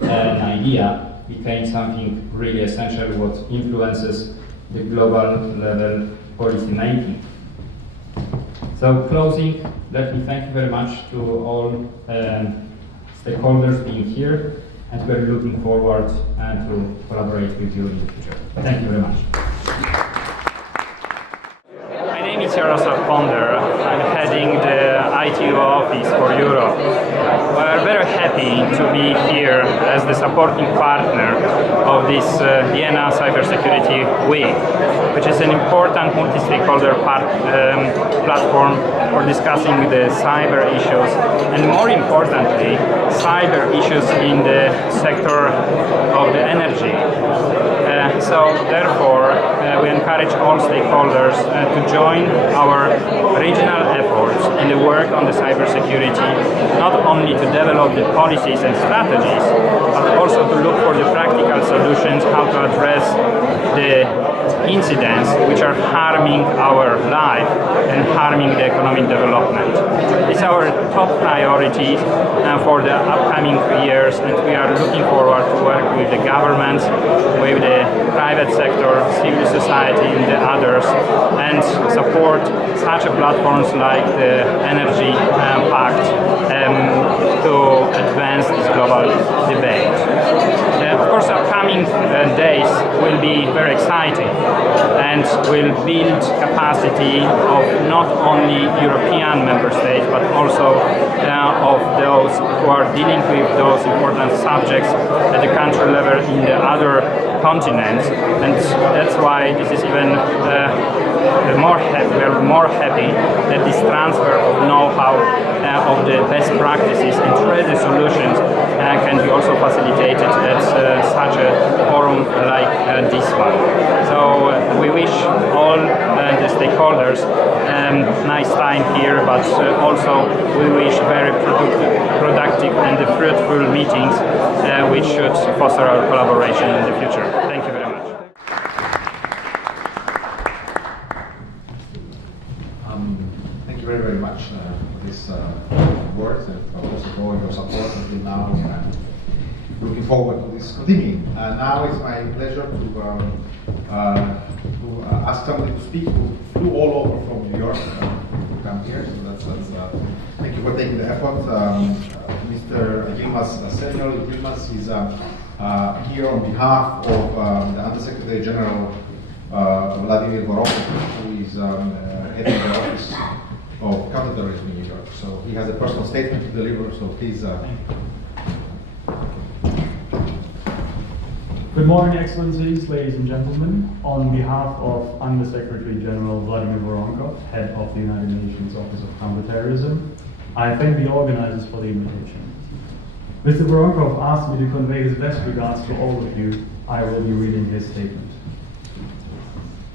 an idea became something really essential what influences the global level policy making. So closing, let me thank you very much to all stakeholders being here, and we're looking forward to collaborate with you in the future. Thank you very much. My name is Svetoslav Spassov. I'm heading the ITU office for Europe. We are very happy to be here as the supporting partner of this Vienna Cybersecurity Week, which is an important multi-stakeholder platform for discussing the cyber issues, and more importantly, cyber issues in the sector of the energy. So therefore, we encourage all stakeholders to join our regional efforts in the work on the cybersecurity, not only to develop the policies and strategies, but also to look for the practical solutions, how to address the incidents which are harming our life and harming the economic development. It's our top priority for the upcoming years, and we are looking forward to work with the government, with the private sector, civil society and the others, and support such platforms like the Energypact to advance this global debate. Of course, upcoming days will be very exciting and will build capacity of not only European member states, but also of those who are dealing with those important subjects at the country level in the other continents, and that's why this is even we're more happy that this transfer of know-how of the best practices and trade solutions can be also facilitated at such a forum like this one. So we wish all the stakeholders nice time here, but also we wish very productive and fruitful meetings which should foster our collaboration in the future. Thank you very much. Thank you very, very much for these words and also for your support until now. And looking forward to this continuing. Now it's my pleasure to ask somebody to speak who flew all over from New York to come here. So that's thank you for taking the effort. Mr. Yilmaz Senior Yilmaz is here on behalf of the Undersecretary General Vladimir Voronkov, who is heading the office of Counterterrorism in New York. So he has a personal statement to deliver. So please. Good morning, Excellencies, ladies and gentlemen. On behalf of Undersecretary General Vladimir Voronkov, Head of the United Nations Office of Counterterrorism, I thank the organizers for the invitation. Mr. Voronkov asked me to convey his best regards to all of you. I will be reading his statement.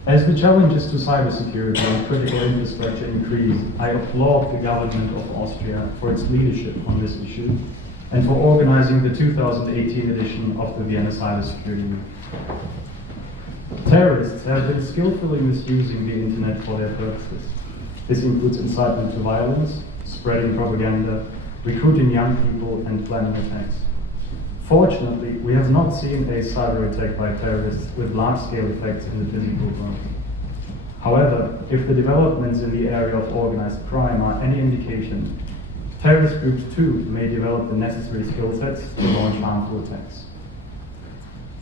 As the challenges to cybersecurity and critical infrastructure increase, I applaud the government of Austria for its leadership on this issue and for organizing the 2018 edition of the Vienna Cybersecurity Week. Terrorists have been skillfully misusing the internet for their purposes. This includes incitement to violence, spreading propaganda, recruiting young people, and planning attacks. Fortunately, we have not seen a cyber attack by terrorists with large-scale effects in the physical world. However, if the developments in the area of organized crime are any indication, terrorist groups too may develop the necessary skill sets to launch harmful attacks.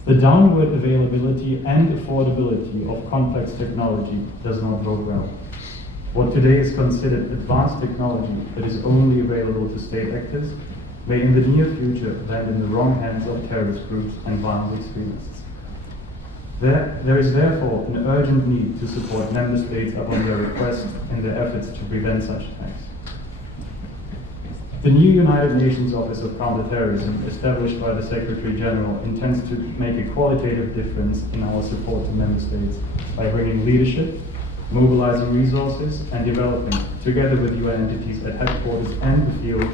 The downward availability and affordability of complex technology does not bode well. What today is considered advanced technology that is only available to state actors may in the near future land in the wrong hands of terrorist groups and violent extremists. There is therefore an urgent need to support member states upon their request in their efforts to prevent such attacks. The new United Nations Office of Counterterrorism, established by the Secretary General, intends to make a qualitative difference in our support to member states by bringing leadership, mobilizing resources, and developing, together with UN entities at headquarters and the field,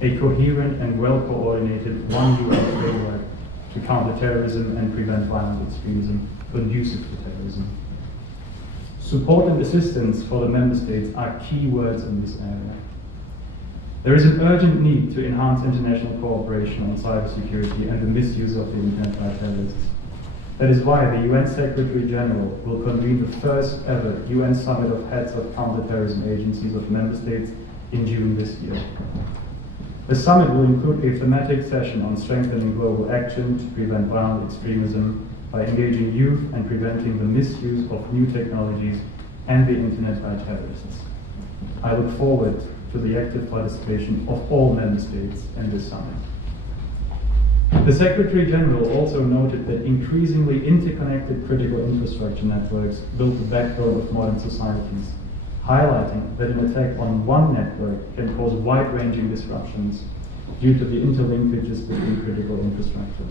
a coherent and well-coordinated one UN framework to counter terrorism and prevent violent extremism conducive to terrorism. Support and assistance for the member states are key words in this area. There is an urgent need to enhance international cooperation on cybersecurity and the misuse of the internet by terrorists. That is why the UN Secretary General will convene the first ever UN Summit of Heads of Counterterrorism Agencies of Member States in June this year. The summit will include a thematic session on strengthening global action to prevent violent extremism by engaging youth and preventing the misuse of new technologies and the internet by terrorists. I look forward to the active participation of all member states in this summit. The Secretary General also noted that increasingly interconnected critical infrastructure networks build the backbone of modern societies, highlighting that an attack on one network can cause wide-ranging disruptions due to the interlinkages between critical infrastructure.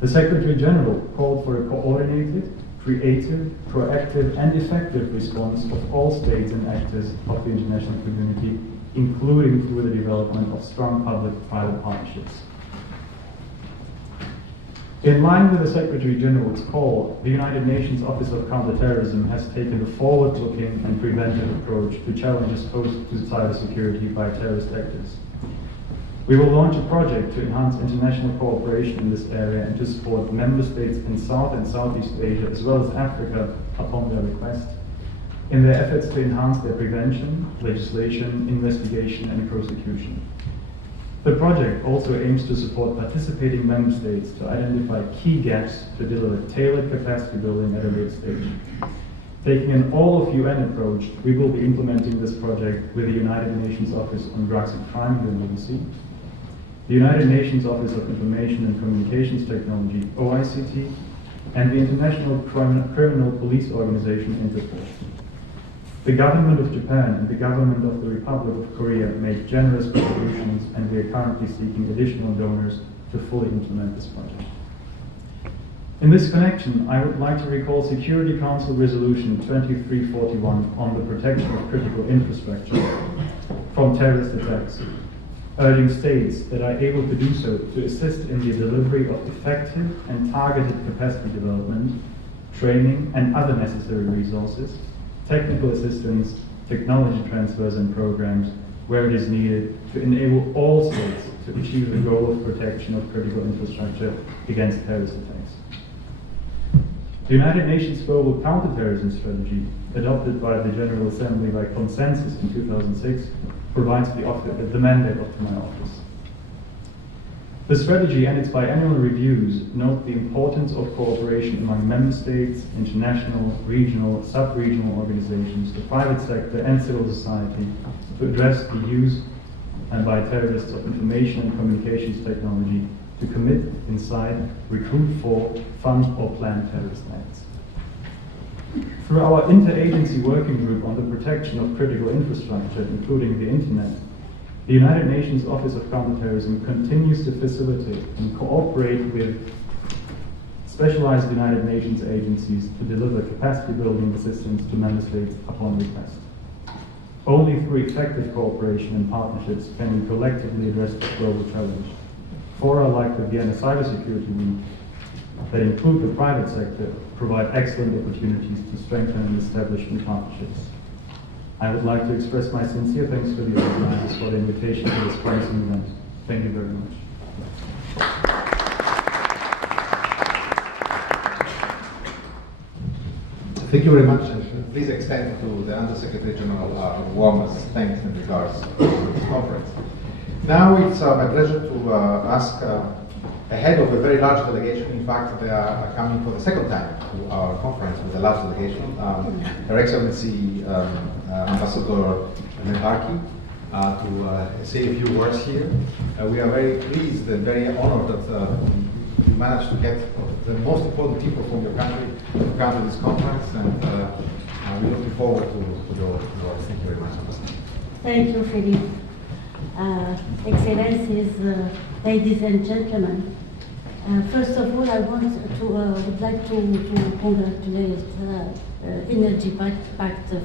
The Secretary General called for a coordinated, creative, proactive, and effective response of all states and actors of the international community, including through the development of strong public-private partnerships. In line with the Secretary General's call, the United Nations Office of Counterterrorism has taken a forward-looking and preventive approach to challenges posed to cybersecurity by terrorist actors. We will launch a project to enhance international cooperation in this area and to support member states in South and Southeast Asia as well as Africa upon their request in their efforts to enhance their prevention, legislation, investigation, and prosecution. The project also aims to support participating member states to identify key gaps to deliver tailored capacity building at a late stage. Taking an all-of-UN approach, we will be implementing this project with the United Nations Office on Drugs and Crime UNODC, the United Nations Office of Information and Communications Technology, OICT, and the International Criminal Police Organization, Interpol. The government of Japan and the government of the Republic of Korea made generous contributions, and we are currently seeking additional donors to fully implement this project. In this connection, I would like to recall Security Council Resolution 2341 on the protection of critical infrastructure from terrorist attacks, urging states that are able to do so to assist in the delivery of effective and targeted capacity development, training, and other necessary resources, technical assistance, technology transfers and programs, where it is needed to enable all states to achieve the goal of protection of critical infrastructure against terrorist attacks. The United Nations Global Counterterrorism Strategy, adopted by the General Assembly by consensus in 2006, provides the mandate of my office. The strategy and its biannual reviews note the importance of cooperation among member states, international, regional, sub-regional organizations, the private sector and civil society to address the use by terrorists of information and communications technology to commit, incite, recruit for, fund or plan terrorist acts. Through our interagency working group on the protection of critical infrastructure, including the Internet, the United Nations Office of Counterterrorism continues to facilitate and cooperate with specialized United Nations agencies to deliver capacity building assistance to member states upon request. Only through effective cooperation and partnerships can we collectively address this global challenge. Fora like the Vienna Cybersecurity Week that include the private sector provide excellent opportunities to strengthen and establish new partnerships. I would like to express my sincere thanks to the organizers for the invitation to this promising event. Thank you very much. Thank you very much, and please extend to the Undersecretary General warmest thanks and regards for this conference. Now it's my pleasure to ask ahead of a very large delegation. In fact, they are coming for the second time to our conference with a large delegation. Her Excellency Ambassador Menbarki to say a few words here. We are very pleased and very honored that you managed to get the most important people from your country to come to this conference, and we're looking forward to your words. Thank you very much, Ambassador. Thank you, Philippe. Excellencies, ladies and gentlemen. First of all, I would like to congratulate Energypact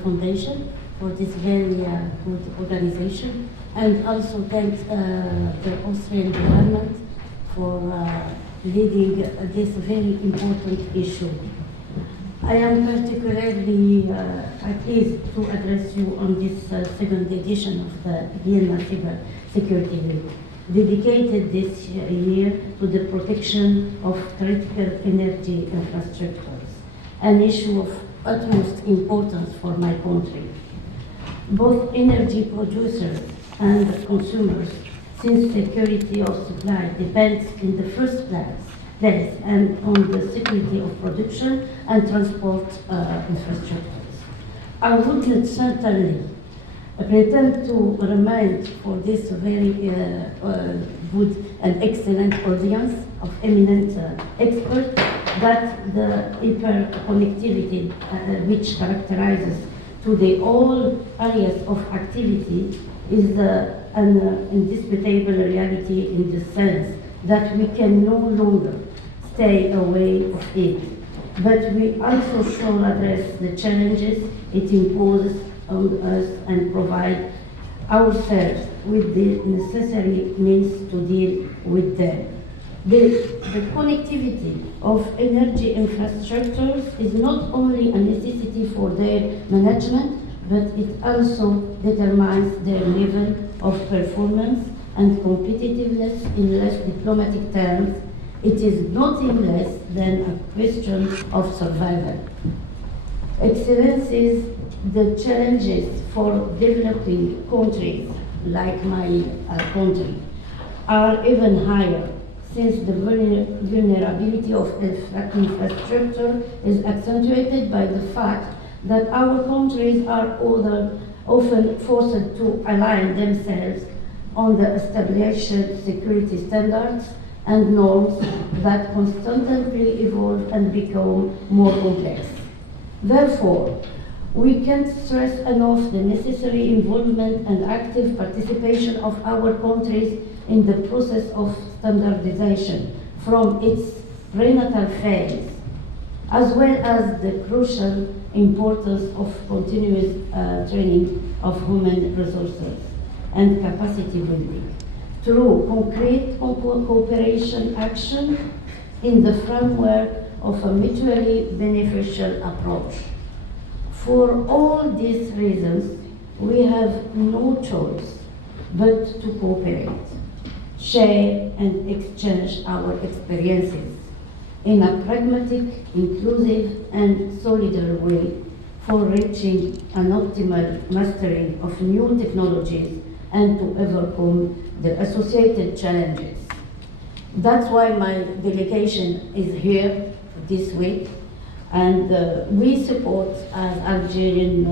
Foundation for this very good organization, and also thank the Austrian government for leading this very important issue. I am particularly pleased to address you on this second edition of the Vienna Cybersecurity Week, dedicated this year to the protection of critical energy infrastructures, an issue of utmost importance for my country. Both energy producers and consumers, since security of supply depends in the first place and on the security of production and transport infrastructures. I would not certainly pretend to remind for this very good and excellent audience of eminent experts that the hyperconnectivity which characterizes today all areas of activity is an indisputable reality in the sense that we can no longer stay away of it, but we also shall address the challenges it imposes on us and provide ourselves with the necessary means to deal with them. The connectivity of energy infrastructures is not only a necessity for their management, but it also determines their level of performance and competitiveness in less diplomatic terms. It is nothing less than a question of survival. Excellencies, the challenges for developing countries like my country are even higher, since the vulnerability of infrastructure is accentuated by the fact that our countries are often forced to align themselves on the established security standards and norms that constantly evolve and become more complex. Therefore, we can't stress enough the necessary involvement and active participation of our countries in the process of standardization from its prenatal phase, as well as the crucial importance of continuous training of human resources and capacity building through concrete cooperation action in the framework of a mutually beneficial approach. For all these reasons, we have no choice but to cooperate, share and exchange our experiences in a pragmatic, inclusive and solidary way for reaching an optimal mastering of new technologies and to overcome the associated challenges. That's why my delegation is here this week, and we support as Algerian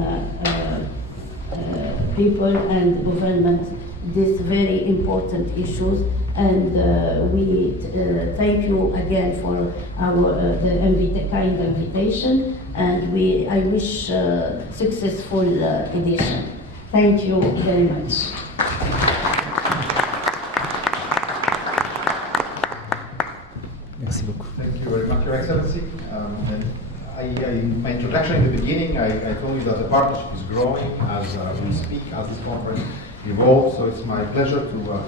people and government these very important issues, and we thank you again for the kind invitation, and I wish successful edition. Thank you very much. Merci beaucoup. Thank you very much, Your Excellency. In my introduction in the beginning, I told you that the partnership is growing as we speak, as this conference evolves. So it's my pleasure to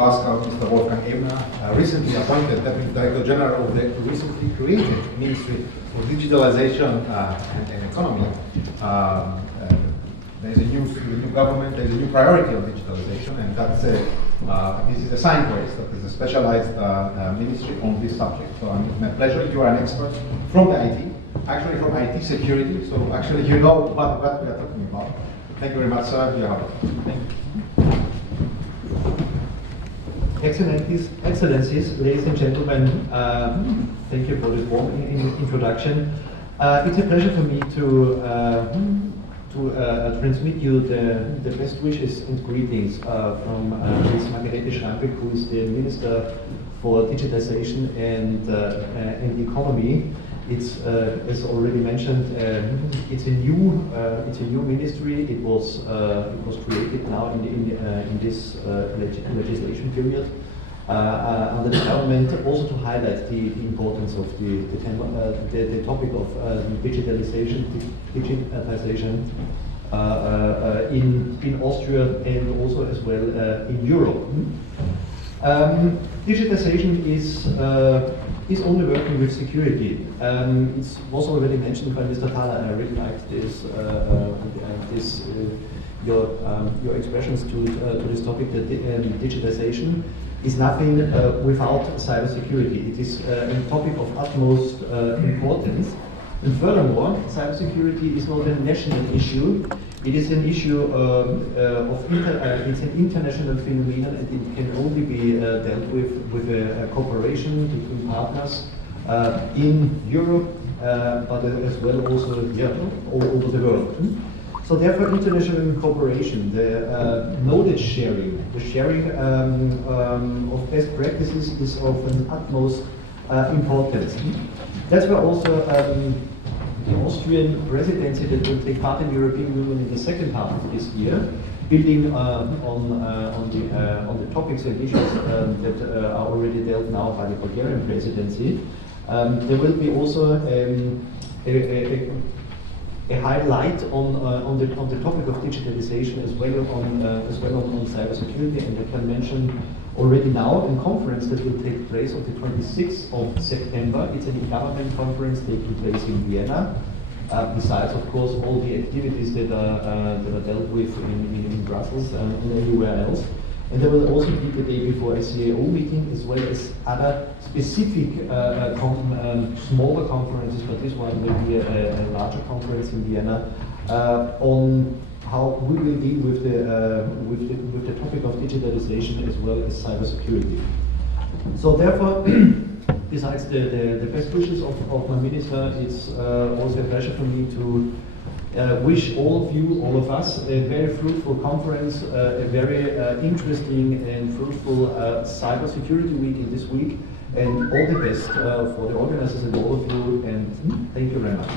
ask Mr. Wolfgang Ebner, recently appointed Deputy Director General of the recently created Ministry for Digitalization and Economy. There is a new government, there is a new priority on digitalization, and that's this is a signpost that is a specialized ministry on this subject. So it's my pleasure. You are an expert from the IT, actually from IT security, so actually you know what we are talking about. Thank you very much, sir. You have it. Thank you. Excellencies, ladies and gentlemen, thank you for this warm introduction. It's a pleasure for me to transmit you the best wishes and greetings from Ms. Margarete Schrambeck, who is the Minister for Digitization and Economy. It's as already mentioned, it's a new ministry. It was created now in this legislation period under the government, also to highlight the importance of the topic of digitization in Austria and also as well in Europe. Digitization is only working with security. It was already mentioned by Mr. Thaler, and I really liked your expressions to this topic, that digitization is nothing without cybersecurity. It is a topic of utmost importance. And furthermore, cybersecurity is not a national issue. It is an issue it's an international phenomenon, and it can only be dealt with a cooperation between partners in Europe, but as well also all over the world. So therefore, international cooperation, the knowledge sharing, the sharing of best practices is of an utmost importance. That's why also the Austrian presidency that will take part in the European Union in the second half of this year, building on the topics and issues that are already dealt now by the Bulgarian presidency. There will be also a highlight on the topic of digitalization as well on cybersecurity, and I can mention already now a conference that will take place on the 26th of September. It's an in-government conference taking place in Vienna. Besides, of course, all the activities that are dealt with in Brussels and everywhere else. And there will also be the day before a CAO meeting, as well as other specific smaller conferences, but this one will be a larger conference in Vienna on how we will deal with the topic of digitalization as well as cybersecurity. So therefore, besides the best wishes of my minister, it's also a pleasure for me to wish all of you, all of us, a very fruitful conference, a very interesting and fruitful cybersecurity week in this week, and all the best for the organizers and all of you, and thank you very much.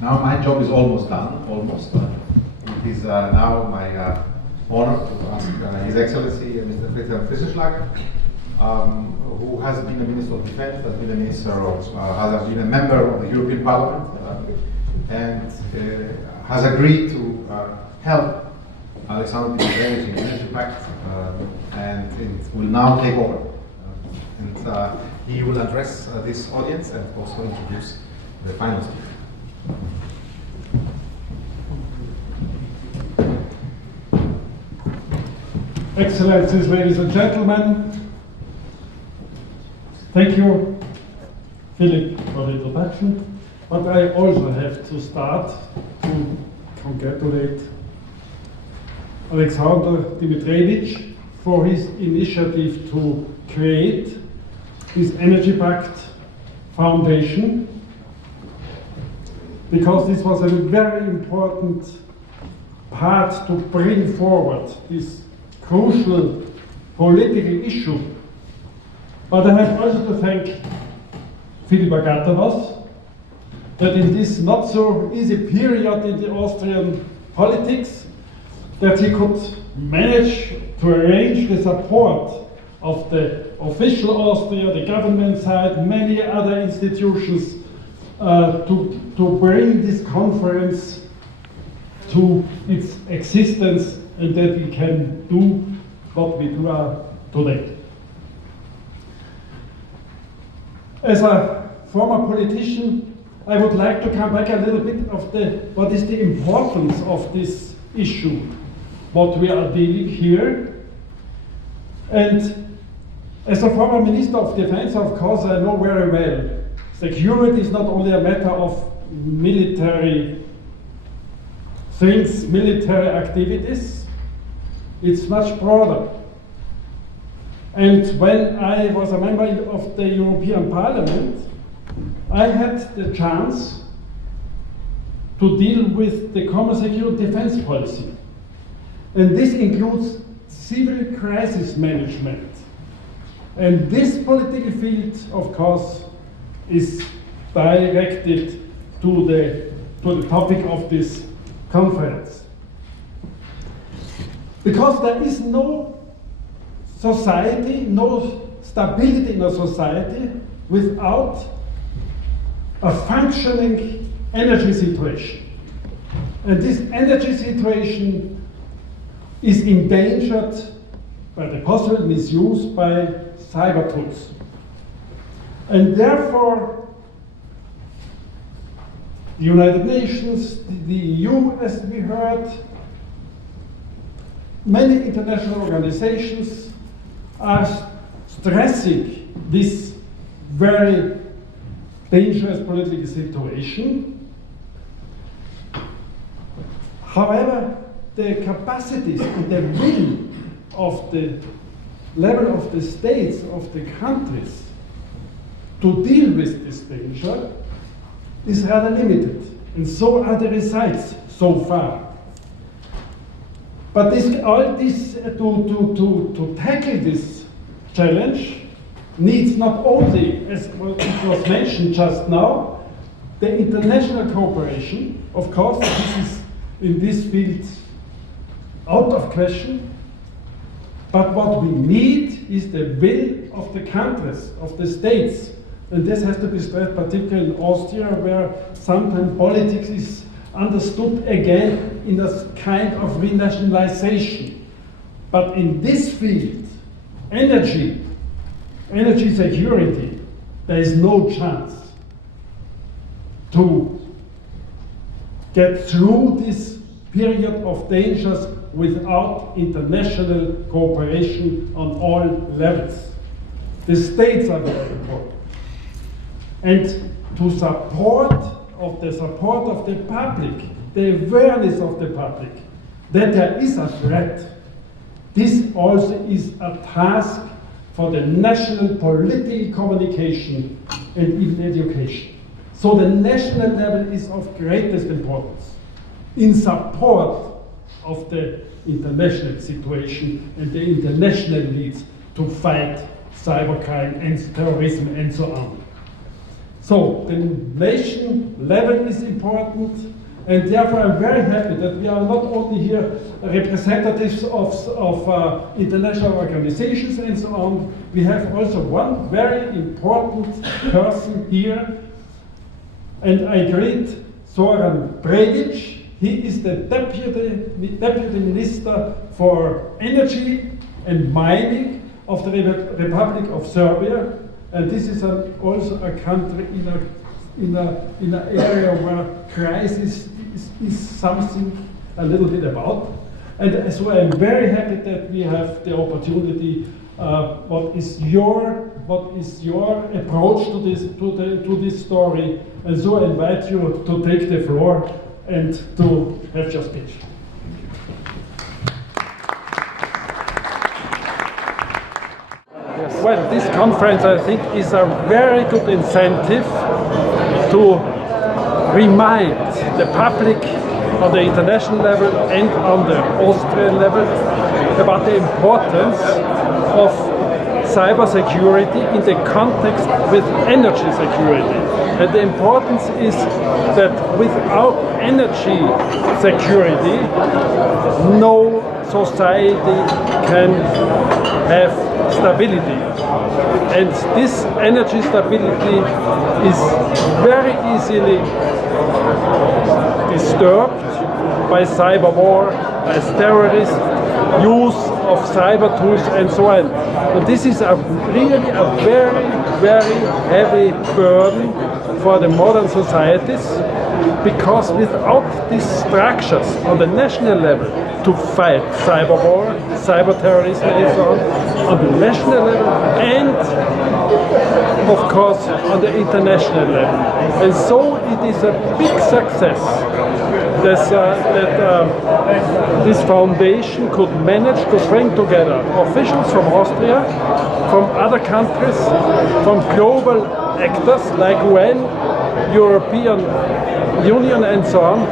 Now my job is almost done, almost. It is now my honor to ask His Excellency Mr. Svetoslav Spassov, who has been a Minister of Defense, has been a Minister of, has been a member of the European Parliament, and has agreed to help Alexandre Dimitrijevic in the Energypact, and it will now take over. And he will address this audience and also introduce the final speaker. Excellencies, ladies and gentlemen, thank you, Philip, for the introduction. But I also have to start to congratulate Alexandre Dimitrijevic for his initiative to create this Energypact Foundation, because this was a very important part to bring forward this crucial political issue. But I have also to thank Philip Agatovas that in this not so easy period in the Austrian politics, that he could manage to arrange the support of the official Austria, the government side, many other institutions to bring this conference to its existence, and that we can do what we do today. As a former politician, I would like to come back a little bit of what is the importance of this issue, what we are dealing here. And as a former Minister of Defense, of course, I know very well, security is not only a matter of military things, military activities, it's much broader. And when I was a member of the European Parliament, I had the chance to deal with the common security defense policy. And this includes civil crisis management. And this political field, of course, is directed to the topic of this conference. Because there is no society, no stability in a society without a functioning energy situation. And this energy situation is endangered by the possible misuse by cyber tools. And therefore, the United Nations, the EU, as we heard, many international organizations are stressing this very dangerous political situation. However, the capacities and the will of the level of the states, of the countries, to deal with this danger is rather limited, and so are the results so far. But all this to tackle this challenge needs not only, as it was mentioned just now, the international cooperation. Of course, this is in this field out of question. But what we need is the will of the countries, of the states. And this has to be stressed, particularly in Austria, where sometimes politics is understood again in a kind of renationalization. But in this field, energy security, there is no chance to get through this period of dangers without international cooperation on all levels. The states are very important. And to support of the public, the awareness of the public, that there is a threat, this also is a task for the national political communication and even education. So the national level is of greatest importance in support of the international situation and the international needs to fight cybercrime and terrorism and so on. So the nation level is important, and therefore I'm very happy that we are not only here representatives of international organizations and so on, we have also one very important person here, and I greet Zoran Predic. He is the Deputy Minister for Energy and Mining of the Republic of Serbia, and this is also a country in a in an area where crisis is something a little bit about. And so I'm very happy that we have the opportunity. What is your approach to this story? And so I invite you to take the floor and to have your speech. Well, this conference, I think, is a very good incentive to remind the public on the international level and on the Austrian level about the importance of cybersecurity in the context with energy security. And the importance is that without energy security, no society can have stability. And this energy stability is very easily disturbed by cyber war, by terrorist use of cyber tools and so on. And this is really a very, very heavy burden for the modern societies, because without these structures on the national level to fight cyber war, cyber terrorism and so on the national level, and of course on the international level. And so it is a big success that this foundation could manage to bring together officials from Austria, from other countries, from global actors like UN, European Union and so on,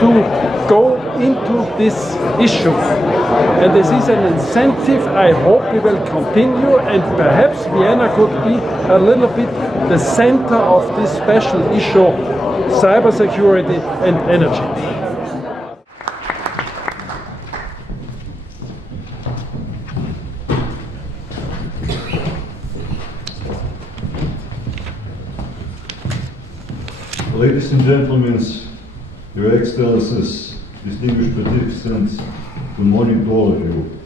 to go into this issue. And this is an incentive I hope we will continue, and perhaps Vienna could be a little bit the center of this special issue, cybersecurity and energy. Ladies and gentlemen, Your Excellencies, distinguished participants, good morning to all of you.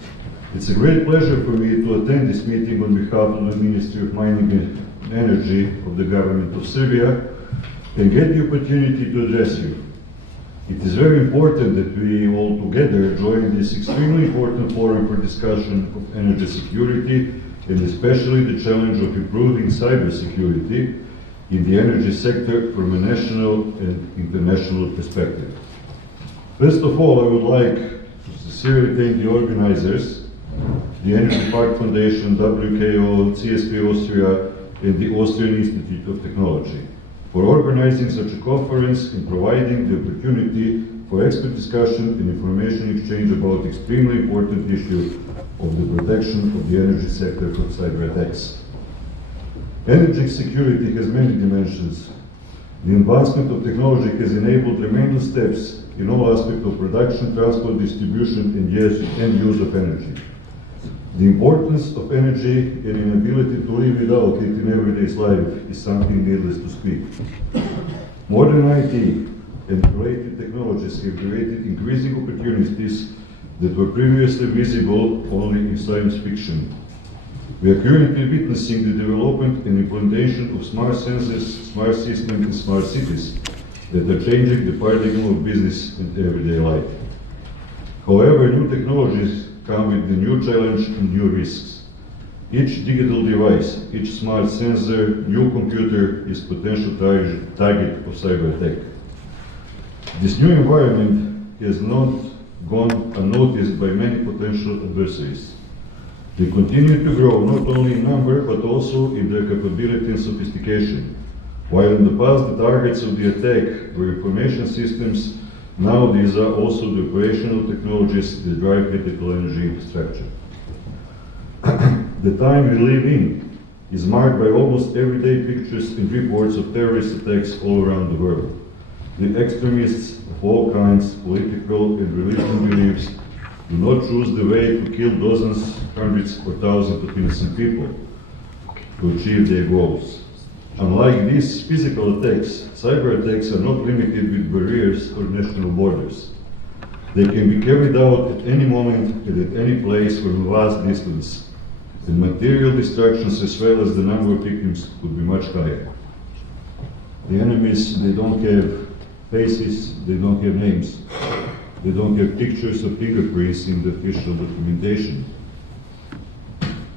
It's a great pleasure for me to attend this meeting on behalf of the Ministry of Mining and Energy of the Government of Serbia and get the opportunity to address you. It is very important that we all together join this extremely important forum for discussion of energy security, and especially the challenge of improving cybersecurity in the energy sector from a national and international perspective. First of all, I would like to sincerely thank the organizers, the Energypact Foundation, WKO, CSP Austria, and the Austrian Institute of Technology, for organizing such a conference and providing the opportunity for expert discussion and information exchange about the extremely important issue of the protection of the energy sector from cyber attacks. Energy security has many dimensions. The advancement of technology has enabled tremendous steps in all aspects of production, transport, distribution, and use of energy. The importance of energy and inability to live without it in everyday life is something needless to speak. Modern IT and related technologies have created increasing opportunities that were previously visible only in science fiction. We are currently witnessing the development and implementation of smart sensors, smart systems, and smart cities that are changing the paradigm of business and everyday life. However, new technologies come with the new challenge and new risks. Each digital device, each smart sensor, new computer is potential target of cyber attack. This new environment has not gone unnoticed by many potential adversaries. They continue to grow not only in number but also in their capability and sophistication. While in the past the targets of the attack were information systems, now these are also the operational technologies that drive critical energy infrastructure. The time we live in is marked by almost everyday pictures and reports of terrorist attacks all around the world. The extremists of all kinds, political and religious beliefs, do not choose the way to kill dozens, hundreds or thousands of innocent people to achieve their goals. Unlike these physical attacks, cyber attacks are not limited with barriers or national borders. They can be carried out at any moment and at any place from a vast distance, and material destructions as well as the number of victims could be much higher. The enemies, they don't have faces, they don't have names. They don't have pictures or fingerprints in the official documentation.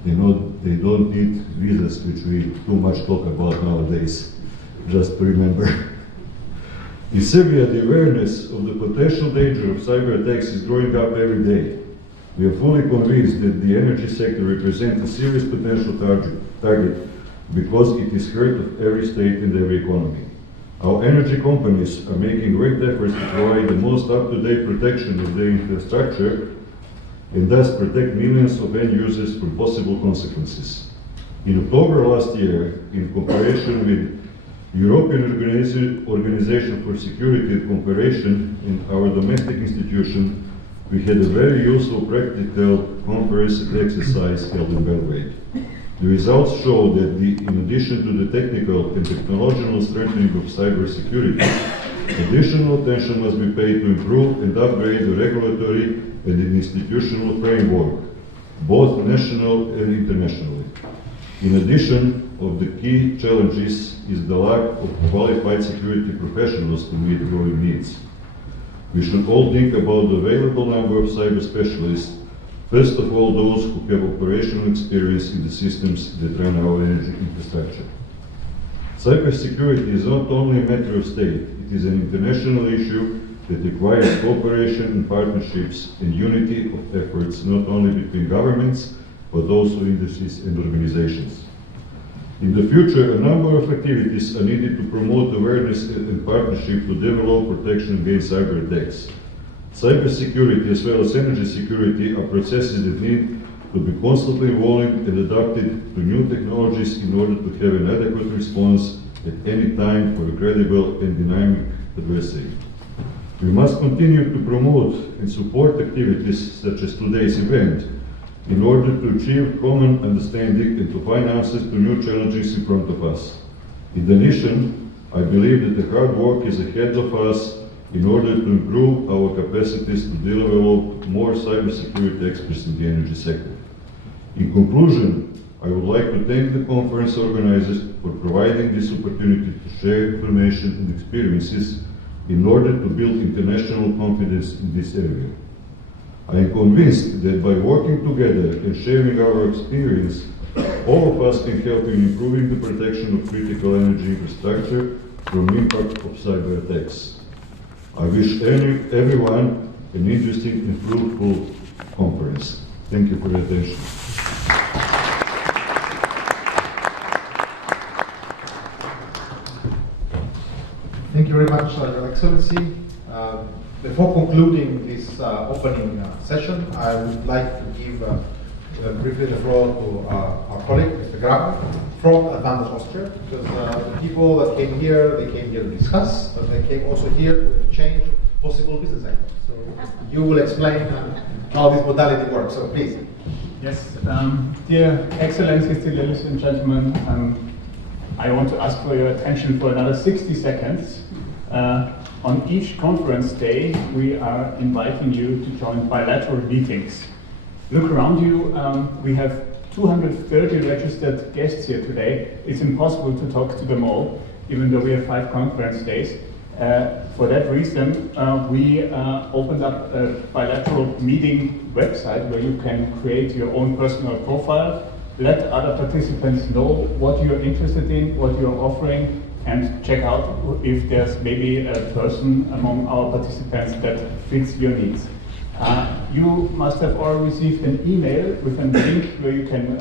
They don't need visas, which we too much talk about nowadays, just to remember. In Serbia, the awareness of the potential danger of cyber attacks is growing up every day. We are fully convinced that the energy sector represents a serious potential target because it is heart of every state and every economy. Our energy companies are making great efforts to provide the most up-to-date protection of their infrastructure and thus protect millions of end users from possible consequences. In October last year, in cooperation with European Organization for Security and Cooperation and our domestic institution, we had a very useful practical conference exercise held in Belgrade. The results show that in addition to the technical and technological strengthening of cybersecurity, additional attention must be paid to improve and upgrade the regulatory and institutional framework, both national and internationally. In addition of the key challenges is the lack of qualified security professionals to meet growing needs. We should all think about the available number of cyber specialists, first of all those who have operational experience in the systems that run our energy infrastructure. Cybersecurity is not only a matter of state, it is an international issue that requires cooperation and partnerships and unity of efforts not only between governments, but also industries and organizations. In the future, a number of activities are needed to promote awareness and partnership to develop protection against cyber attacks. Cybersecurity as well as energy security are processes that need to be constantly evolving and adapted to new technologies in order to have an adequate response at any time for a credible and dynamic adversary. We must continue to promote and support activities such as today's event in order to achieve common understanding and to find answers to new challenges in front of us. In addition, I believe that the hard work is ahead of us in order to improve our capacities to develop more cybersecurity experts in the energy sector. In conclusion, I would like to thank the conference organizers for providing this opportunity to share information and experiences in order to build international confidence in this area. I am convinced that by working together and sharing our experience, all of us can help in improving the protection of critical energy infrastructure from the impact of cyber attacks. I wish everyone an interesting and fruitful conference. Thank you for your attention. Thank you very much, Your Excellency. Before concluding this opening session, I would like to give briefly the floor to our colleague, Mr. Graber, from Advantage Austria, because the people that came here, they came here to discuss, but they came also here to exchange possible business ideas. So you will explain how this modality works, so please. Yes, dear Excellencies, dear ladies and gentlemen, I want to ask for your attention for another 60 seconds. On each conference day, we are inviting you to join bilateral meetings. Look around you, we have 230 registered guests here today. It's impossible to talk to them all, even though we have 5 conference days. For that reason, we opened up a bilateral meeting website where you can create your own personal profile, let other participants know what you're interested in, what you're offering, and check out if there's maybe a person among our participants that fits your needs. You must have all received an email with a link where you can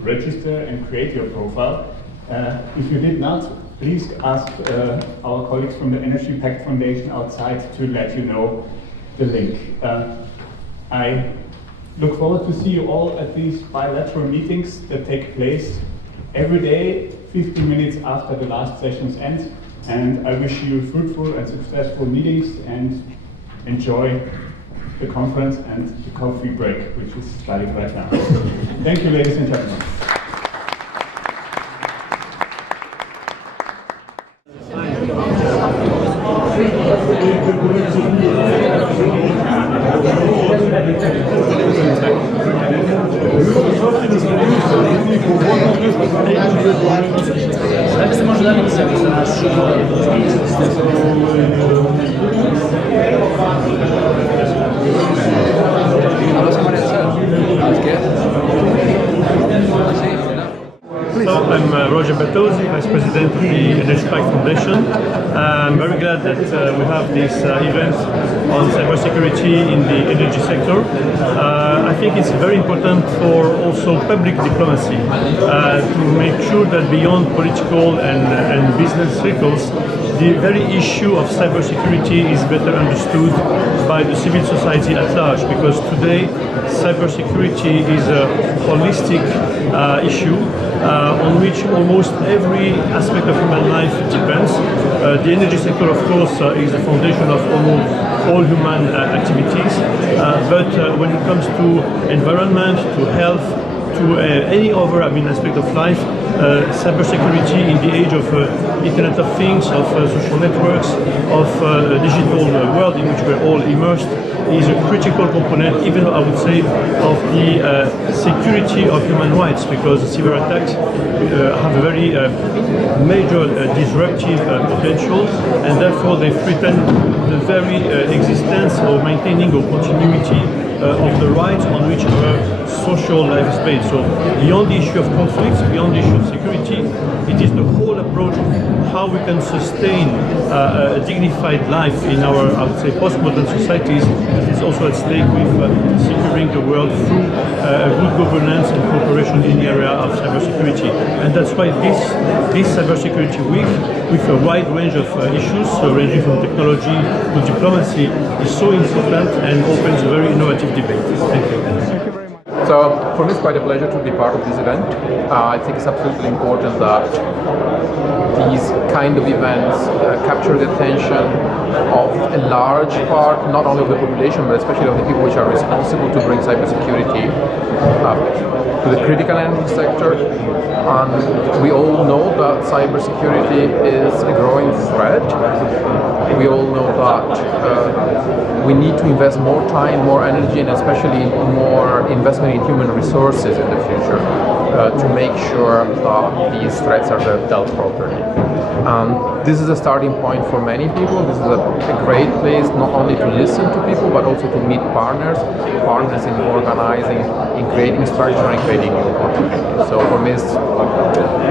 register and create your profile. If you did not, please ask our colleagues from the Energypact Foundation outside to let you know the link. I look forward to see you all at these bilateral meetings that take place every day, 15 minutes after the last sessions end. And I wish you fruitful and successful meetings and enjoy the conference and the coffee break, which is starting right now. Thank you, ladies and gentlemen. Może se za nas So I'm Roger Bertozzi, Vice President of the Energypact Foundation. I'm very glad that we have this event on cybersecurity in the energy sector. I think it's very important for also public diplomacy to make sure that beyond political and business circles, the very issue of cybersecurity is better understood by the civil society at large, because today cybersecurity is a holistic issue on which almost every aspect of human life depends. The energy sector, of course, is the foundation of almost all human activities, but when it comes to environment, to health, to any other aspect of life, cybersecurity in the age of Internet of Things, of social networks, of digital world in which we're all immersed, is a critical component, even I would say, of the security of human rights, because cyber attacks have a very major disruptive potential, and therefore they threaten the very existence or maintaining or continuity of the rights on which our social life is based. So beyond the issue of conflicts, beyond the issue of security, it is the whole approach of how we can sustain a dignified life in our, I would say, postmodern societies that is also at stake with securing the world through good governance and cooperation in the area of cybersecurity. And that's why this Cybersecurity Week, with a wide range of issues, ranging from technology to diplomacy, is so important and opens a very innovative debate. Thank you. So for me it's quite a pleasure to be part of this event. I think it's absolutely important that these kind of events capture the attention of a large part, not only of the population, but especially of the people which are responsible to bring cybersecurity to the critical energy sector. And we all know that cybersecurity is a growing threat. We all know that we need to invest more time, more energy, and especially more investment in human resources in the future to make sure that these threats are dealt properly. This is a starting point for many people. This is a great place not only to listen to people, but also to meet partners in organizing, in creating structure and creating new opportunities. So for me it's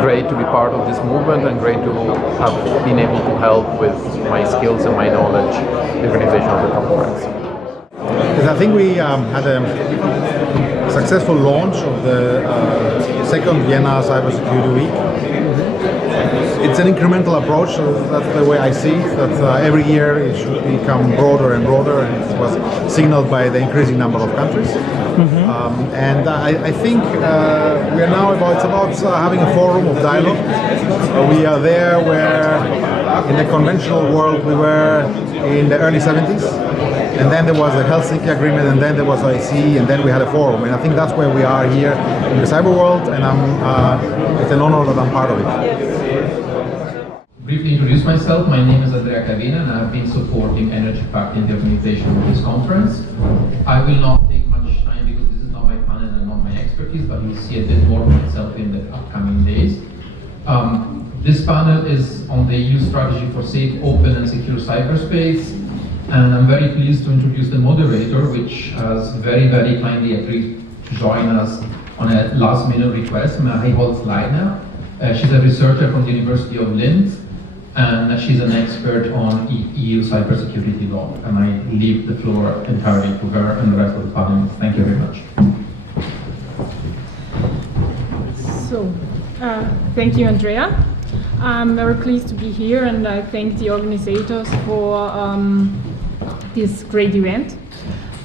great to be part of this movement and great to have been able to help with my skills and my knowledge the organization of the conference. Yes, I think we had a successful launch of the second Vienna Cybersecurity Week. It's an incremental approach, so that's the way I see it, that every year it should become broader and broader, and it was signaled by the increasing number of countries. And I think we are now it's about having a forum of dialogue. We are there where in the conventional world we were in the early 70s, and then there was the Helsinki Agreement, and then there was OSCE, and then we had a forum. And I think that's where we are here in the cyber world, and it's an honor that I'm part of it. Briefly introduce myself. My name is Andrea Cavina, and I've been supporting Energypact in the organization of this conference. I will not take much time because this is not my panel and not my expertise, but you'll see a bit more of myself in the upcoming days. This panel is on the EU strategy for safe, open and secure cyberspace, and I'm very pleased to introduce the moderator, which has very, very kindly agreed to join us on a last-minute request, MICHAEL CROITORU-WEISSMAN. She's a researcher from the University of Linz, and she's an expert on EU cybersecurity law. And I leave the floor entirely to her and the rest of the panelists. Thank you very much. So, thank you, Andrea. I'm very pleased to be here, and I thank the organizers for this great event.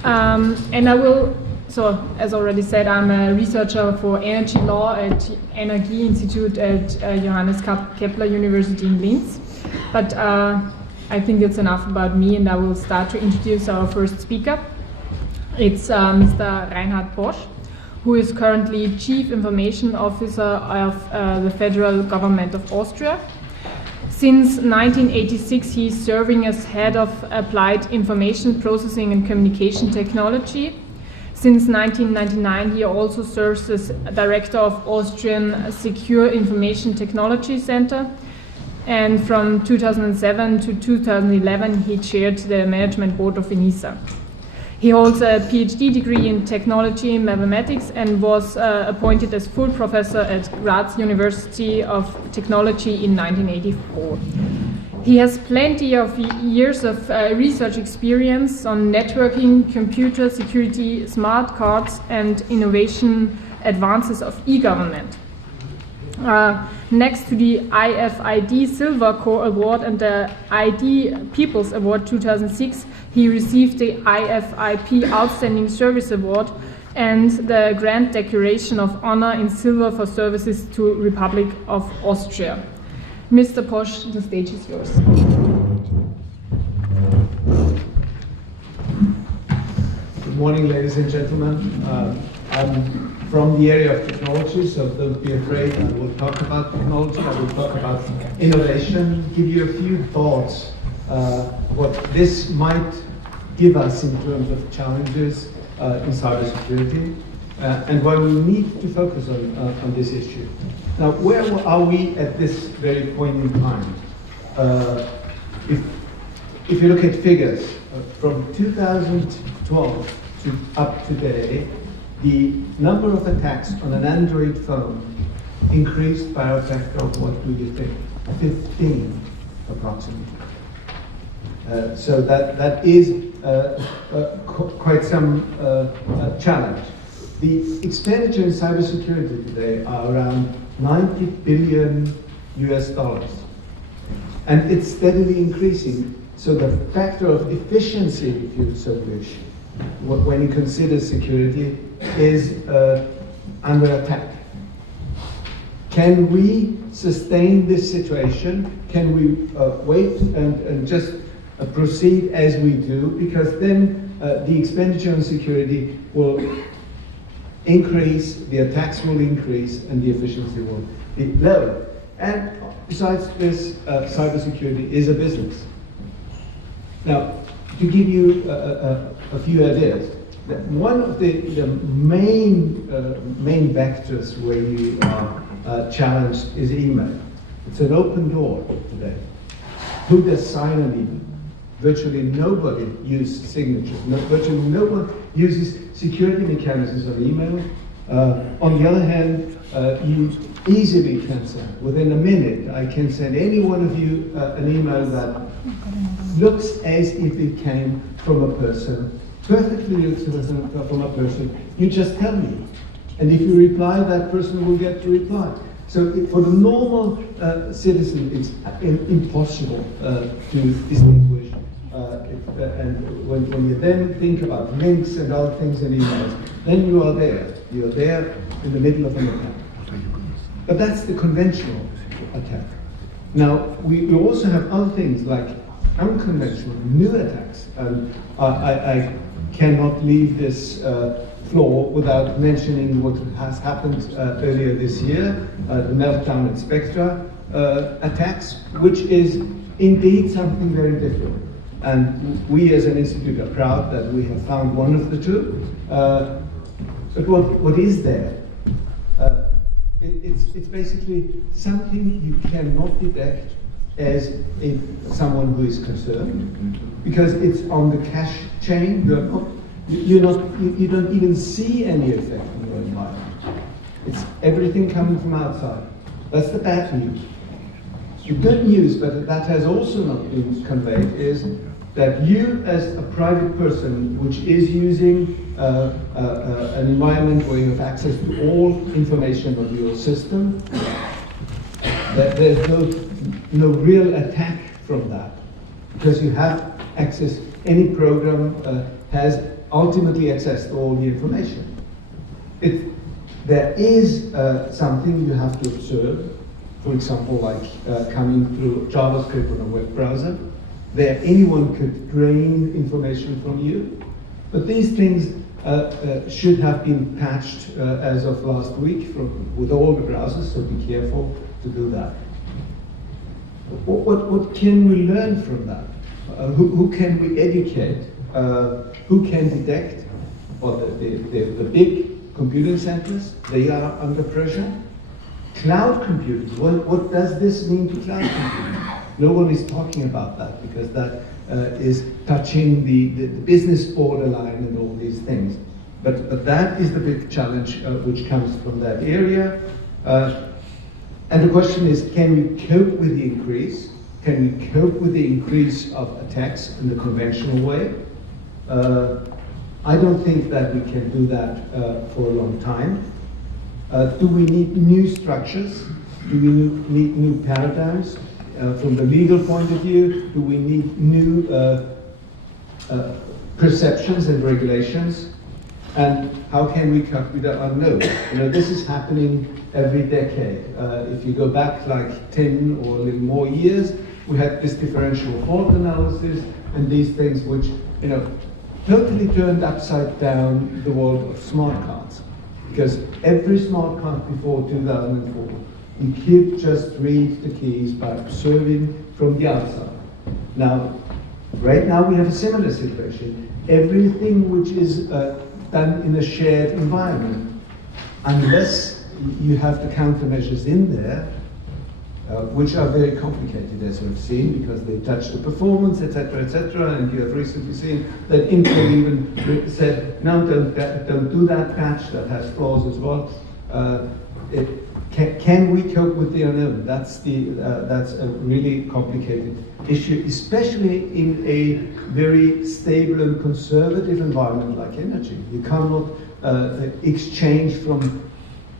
And I will, so as already said, I'm a researcher for energy law at Energy Institute at Johannes Kepler University in Linz. But I think that's enough about me, and I will start to introduce our first speaker. It's Mr. Reinhard Bosch, who is currently Chief Information Officer of the Federal Government of Austria. Since 1986, he is serving as Head of Applied Information Processing and Communication Technology. Since 1999, he also serves as Director of Austrian Secure Information Technology Center. and from 2007 to 2011 he chaired the management board of ENISA. He holds a PhD degree in technology and mathematics and was appointed as full professor at Graz University of Technology in 1984. He has plenty of years of research experience on networking, computer security, smart cards, and innovation advances of e-government. Next to the IFID Silver Core Award and the ID People's Award 2006, he received the IFIP Outstanding Service Award and the Grand Decoration of Honor in Silver for services to Republic of Austria. Mr. Posch, the stage is yours. Good morning, ladies and gentlemen. I'm from the area of technology, so don't be afraid. I will talk about technology, I will talk about innovation, give you a few thoughts what this might give us in terms of challenges in cybersecurity and why we need to focus on this issue. Now, where are we at this very point in time? If you look at figures, from 2012 to up today, the number of attacks on an Android phone increased by a factor of, what do you think, 15 approximately. So that is quite some challenge. The expenditure in cybersecurity today are around $90 billion US, and it's steadily increasing. So the factor of efficiency, if you so wish, when you consider security, is under attack. Can we sustain this situation? Can we wait and just proceed as we do? Because then the expenditure on security will increase, the attacks will increase, and the efficiency will be lower. And besides this, cybersecurity is a business. Now, to give you a few ideas, one of the main vectors where you are challenged is email. It's an open door today. Who does sign an email? Virtually nobody uses signatures. Virtually no one uses security mechanisms on email. On the other hand, you easily can send, within a minute, I can send any one of you an email that looks as if it came from a person, perfectly looks from a person. You just tell me. And if you reply, that person will get to reply. So for the normal citizen, it's impossible to distinguish. And when you then think about links and other things in emails, then you are there. You're there in the middle of an attack. But that's the conventional attack. Now, we also have other things like unconventional, new attacks. And I cannot leave this floor without mentioning what has happened earlier this year, the meltdown at Spectra attacks, which is indeed something very different. And we as an institute are proud that we have found one of the two. But what is there? It's basically something you cannot detect as someone who is concerned, because it's on the cache chain. You don't even see any effect on your environment. It's everything coming from outside. That's the bad news. The good news, but that has also not been conveyed, is that you as a private person which is using an environment where you have access to all information of your system, that there's no real attack from that, because you have access, any program has ultimately access to all the information. There is something you have to observe, for example, like coming through JavaScript on a web browser. There, anyone could drain information from you, but these things should have been patched as of last week with all the browsers, so be careful to do that. What can we learn from that? Who can we educate? Who can detect? Well, the big computing centers, they are under pressure. Cloud computing, what does this mean to cloud computing? No one is talking about that because that is touching the business borderline and all these things. But that is the big challenge which comes from that area. And the question is, can we cope with the increase? Can we cope with the increase of attacks in the conventional way? I don't think that we can do that for a long time. Do we need new structures? Do we need new paradigms? From the legal point of view, do we need new perceptions and regulations? And how can we cope with that unknown? You know, this is happening every decade. If you go back like 10 or a little more years, we had this differential fault analysis and these things which, you know, totally turned upside down the world of smart cards. Because every smart card before 2004, you could just read the keys by observing from the outside. Now, right now we have a similar situation. Everything which is done in a shared environment, unless you have the countermeasures in there, which are very complicated, as we've seen, because they touch the performance, etc., etc. And you have recently seen that Intel even said, no, don't do that patch, that has flaws as well. Can we cope with the unknown? That's a really complicated issue, especially in a very stable and conservative environment like energy. You cannot exchange from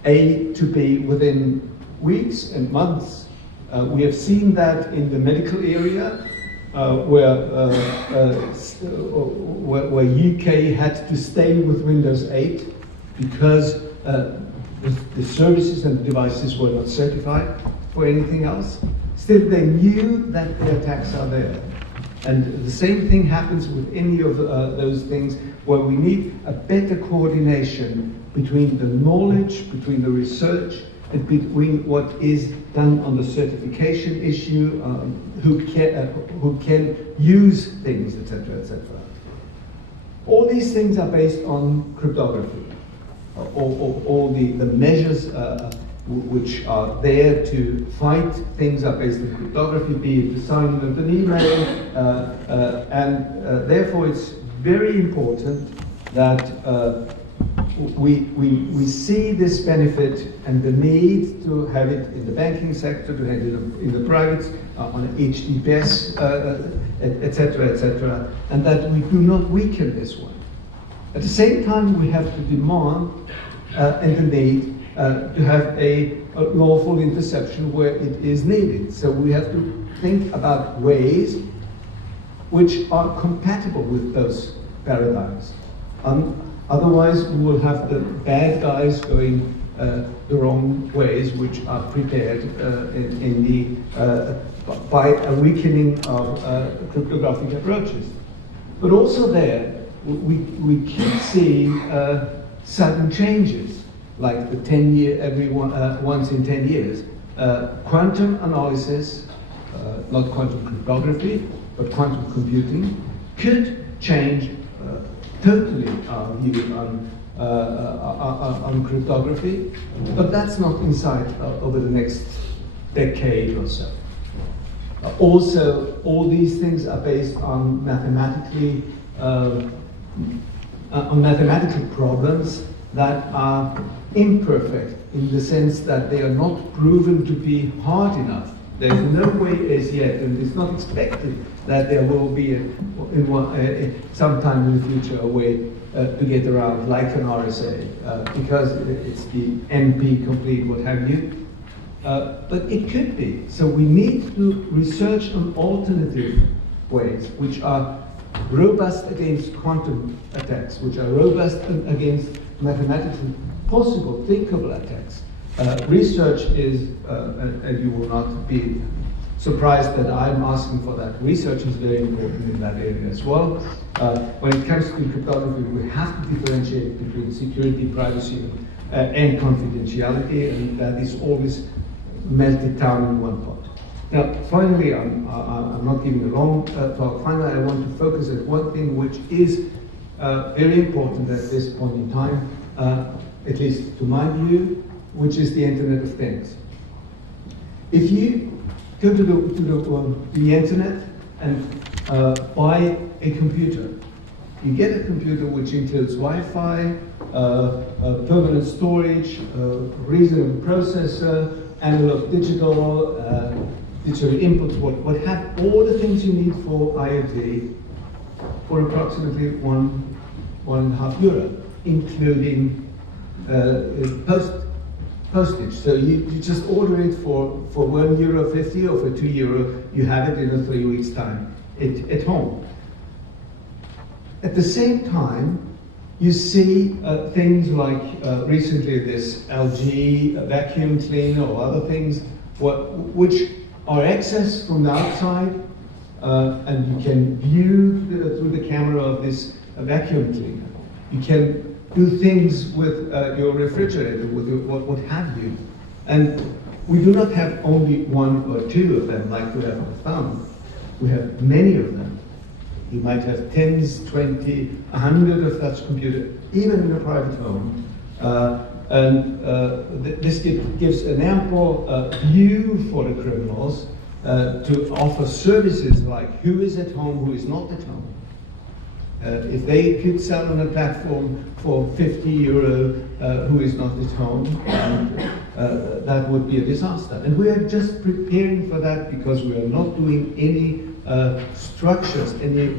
A to B within weeks and months. We have seen that in the medical area, where UK had to stay with Windows 8 because the services and the devices were not certified for anything else. Still, they knew that the attacks are there. And the same thing happens with any of those things where we need a better coordination between the knowledge, between the research, and between what is done on the certification issue, who can use things, etc., etc. All these things are based on cryptography. All the measures which are there to fight things are based on cryptography, be it the signing of an email, and therefore it's very important that we see this benefit and the need to have it in the banking sector, to have it in the private, on HTTPS, etc., etc., and that we do not weaken this one. At the same time, we have to demand and the need to have a lawful interception where it is needed. So we have to think about ways which are compatible with those paradigms. Otherwise, we will have the bad guys going the wrong ways, which are prepared by a weakening of cryptographic approaches. But also there, we keep seeing sudden changes, like the 10-year, once in 10 years. Quantum analysis, not quantum cryptography, but quantum computing, could change totally our view on cryptography, but that's not in sight over the next decade or so. Also, all these things are based on mathematical problems that are imperfect in the sense that they are not proven to be hard enough. There's no way as yet, and it's not expected that there will be sometime in the future a way to get around, like an RSA, because it's the NP complete, what have you. But it could be. So we need to research on alternative ways which are robust against quantum attacks, which are robust against mathematically possible, thinkable attacks. Research is, and you will not be surprised that I'm asking for that. Research is very important in that area as well. When it comes to cryptography, we have to differentiate between security, privacy, and confidentiality, and that is always melted down in one pot. Now, finally, I'm not giving a long talk. Finally, I want to focus on one thing which is very important at this point in time, at least to my view, which is the Internet of Things. If you go to the internet and buy a computer. You get a computer which includes Wi-Fi, permanent storage, reasonable processor, analog digital, digital inputs, what have all the things you need for IoT for approximately €1.5, including postage. So you just order it for €1.50 or for €2, you have it in a 3 weeks' time at home. At the same time, you see things like recently this LG vacuum cleaner or other things which are accessed from the outside, and you can view through the camera of this vacuum cleaner. You can do things with your refrigerator, with what have you. And we do not have only 1 or 2 of them like we have on the phone. We have many of them. You might have 10s, 20, 100 of such computers, even in a private home. This gives an ample view for the criminals to offer services like who is at home, who is not at home. If they could sell on a platform for €50 who is not at home, that would be a disaster. And we are just preparing for that because we are not doing any structures, any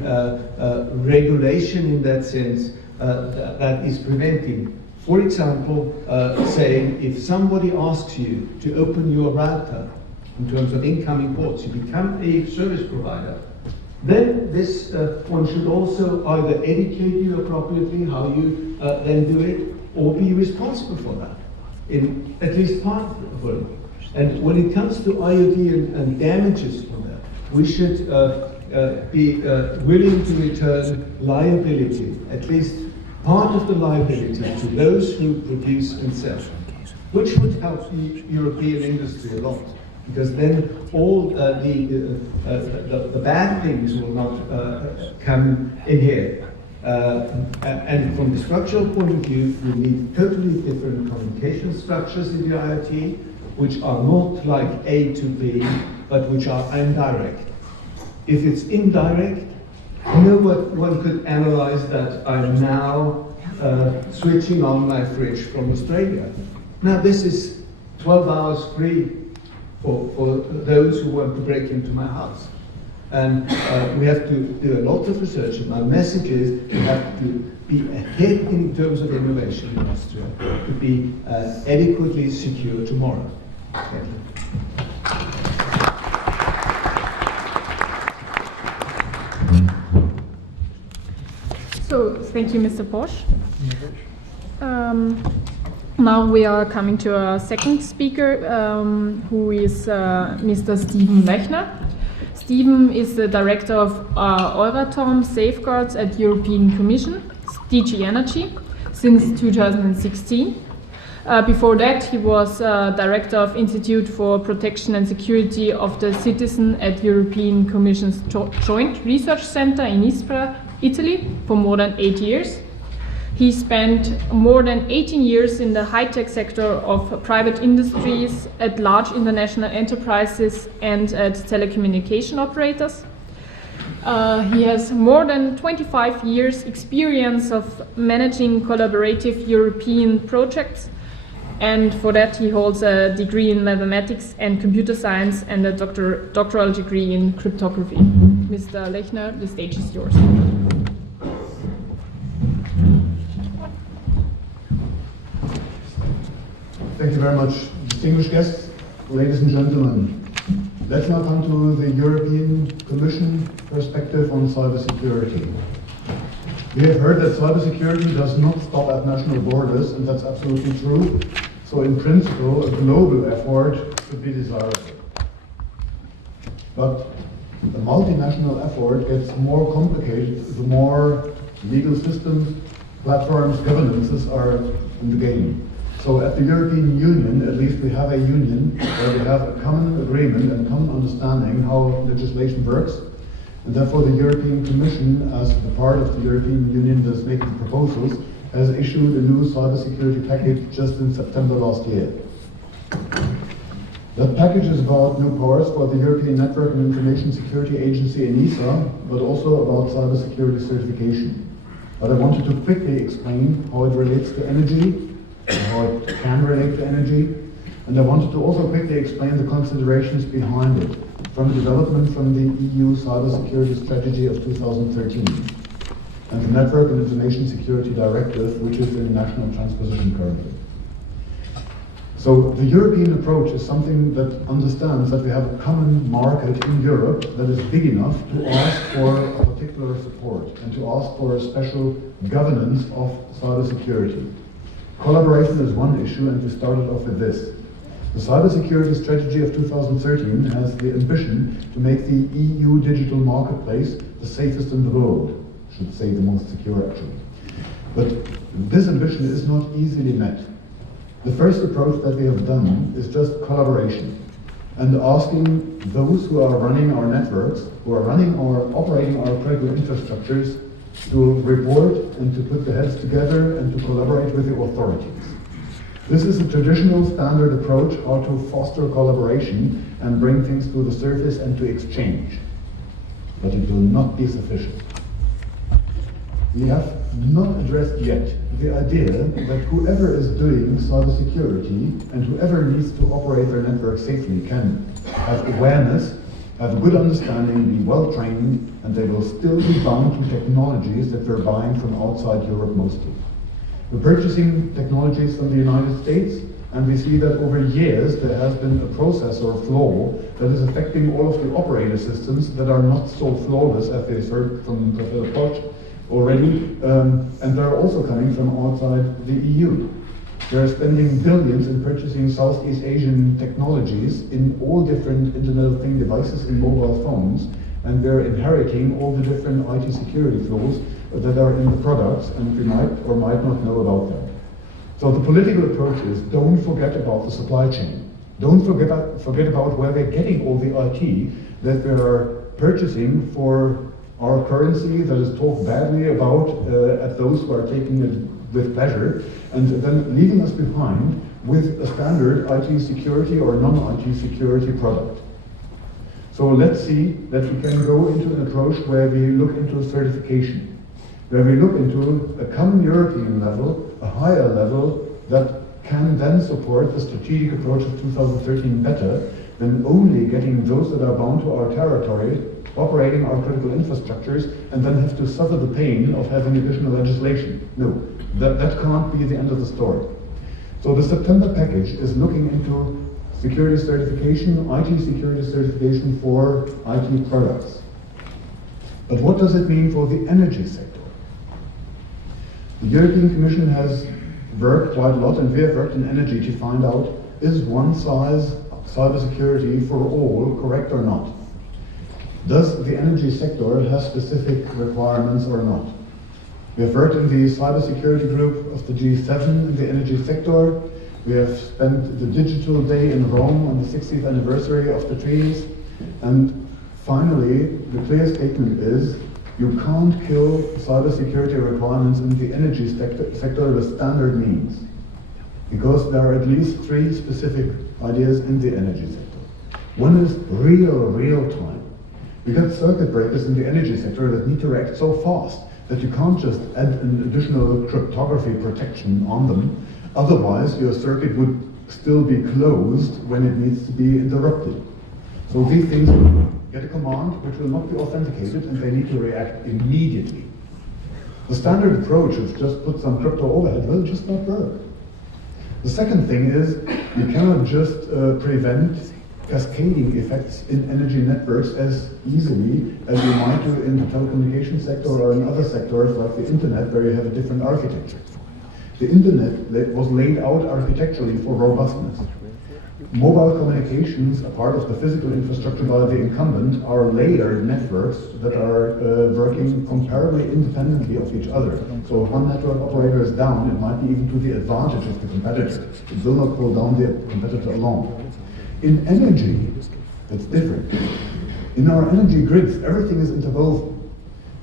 regulation in that sense that is preventing. For example, saying if somebody asks you to open your router in terms of incoming ports, you become a service provider, then this one should also either educate you appropriately how you then do it, or be responsible for that, in at least part of it. And when it comes to IoT and damages for that, we should be willing to return liability, at least part of the liability, to those who produce and sell, which would help the European industry a lot. Because then all the bad things will not come in here. And from the structural point of view, we need totally different communication structures in the IoT, which are not like A to B, but which are indirect. If it's indirect, no one could analyze that I'm now switching on my fridge from Australia. Now this is 12 hours free for those who want to break into my house. And we have to do a lot of research, and my message is we have to be ahead in terms of innovation in Austria, to be adequately secure tomorrow. Thank you. So, thank you, Mr. Bosch. Now we are coming to our second speaker, who is Mr. Steven Lechner. Steven is the director of Euratom Safeguards at European Commission, DG Energy, since 2016. Before that, he was director of Institute for Protection and Security of the Citizen at European Commission's Joint Research Center in Ispra, Italy, for more than 8 years. He spent more than 18 years in the high-tech sector of private industries, at large international enterprises, and at telecommunication operators. He has more than 25 years experience of managing collaborative European projects, and for that he holds a degree in mathematics and computer science and a doctoral degree in cryptography. Mr. Lechner, the stage is yours. Thank you very much, distinguished guests, ladies and gentlemen. Let's now come to the European Commission perspective on cybersecurity. We have heard that cybersecurity does not stop at national borders, and that's absolutely true. So in principle, a global effort could be desirable. But the multinational effort gets more complicated the more legal systems, platforms, governances are in the game. So at the European Union, at least we have a union where we have a common agreement and common understanding how legislation works. And therefore the European Commission, as the part of the European Union that's making proposals, has issued a new cybersecurity package just in September last year. That package is about new powers for the European Network and Information Security Agency, ENISA, but also about cybersecurity certification. But I wanted to quickly explain how it relates to energy, and how it can relate to energy, and I wanted to also quickly explain the considerations behind it, from development from the EU Cybersecurity Strategy of 2013, and the Network and Information Security Directive, which is in national transposition currently. So the European approach is something that understands that we have a common market in Europe that is big enough to ask for a particular support and to ask for a special governance of cybersecurity. Collaboration is one issue, and we started off with this. The Cybersecurity Strategy of 2013 has the ambition to make the EU digital marketplace the safest in the world. I should say the most secure, actually. But this ambition is not easily met. The first approach that we have done is just collaboration and asking those who are running our networks, who are running or operating our critical infrastructures, to report and to put their heads together and to collaborate with the authorities. This is a traditional standard approach how to foster collaboration and bring things to the surface and to exchange. But it will not be sufficient. We have not addressed yet the idea that whoever is doing cybersecurity and whoever needs to operate their network safely can have awareness, have a good understanding, be well trained, and they will still be bound to technologies that they're buying from outside Europe mostly. We're purchasing technologies from the United States, and we see that over years there has been a process or flaw that is affecting all of the operator systems that are not so flawless as we heard from Professor Poch already, and they're also coming from outside the EU. They're spending billions in purchasing Southeast Asian technologies in all different Internet of Things devices in mobile phones, and they're inheriting all the different IT security flaws that are in the products, and we might or might not know about them. So the political approach is, don't forget about the supply chain. Don't forget about where we're getting all the IT that we're purchasing for our currency that is talked badly about at those who are taking it with pleasure, and then leaving us behind with a standard IT security or non-IT security product. So let's see that we can go into an approach where we look into certification, where we look into a common European level, a higher level that can then support the strategic approach of 2013 better than only getting those that are bound to our territory operating our critical infrastructures and then have to suffer the pain of having additional legislation. No, that can't be the end of the story. So the September package is looking into security certification, IT security certification for IT products. But what does it mean for the energy sector? The European Commission has worked quite a lot, and we have worked in energy to find out, is one size cybersecurity for all correct or not? Does the energy sector have specific requirements or not? We have worked in the cybersecurity group of the G7 in the energy sector. We have spent the Digital Day in Rome on the 60th anniversary of the treaties. And finally, the clear statement is, you can't kill cybersecurity requirements in the energy sector with standard means, because there are at least three specific ideas in the energy sector. One is real time. We got circuit breakers in the energy sector that need to react so fast that you can't just add an additional cryptography protection on them. Otherwise, your circuit would still be closed when it needs to be interrupted. So these things get a command which will not be authenticated, and they need to react immediately. The standard approach is just put some crypto overhead will just not work. The second thing is, you cannot just prevent cascading effects in energy networks as easily as you might do in the telecommunications sector or in other sectors like the internet, where you have a different architecture. The internet was laid out architecturally for robustness. Mobile communications, a part of the physical infrastructure by the incumbent, are layered networks that are working comparably independently of each other. So if one network operator is down, it might be even to the advantage of the competitor. It will not pull down the competitor alone. In energy, it's different. In our energy grids, everything is interwoven.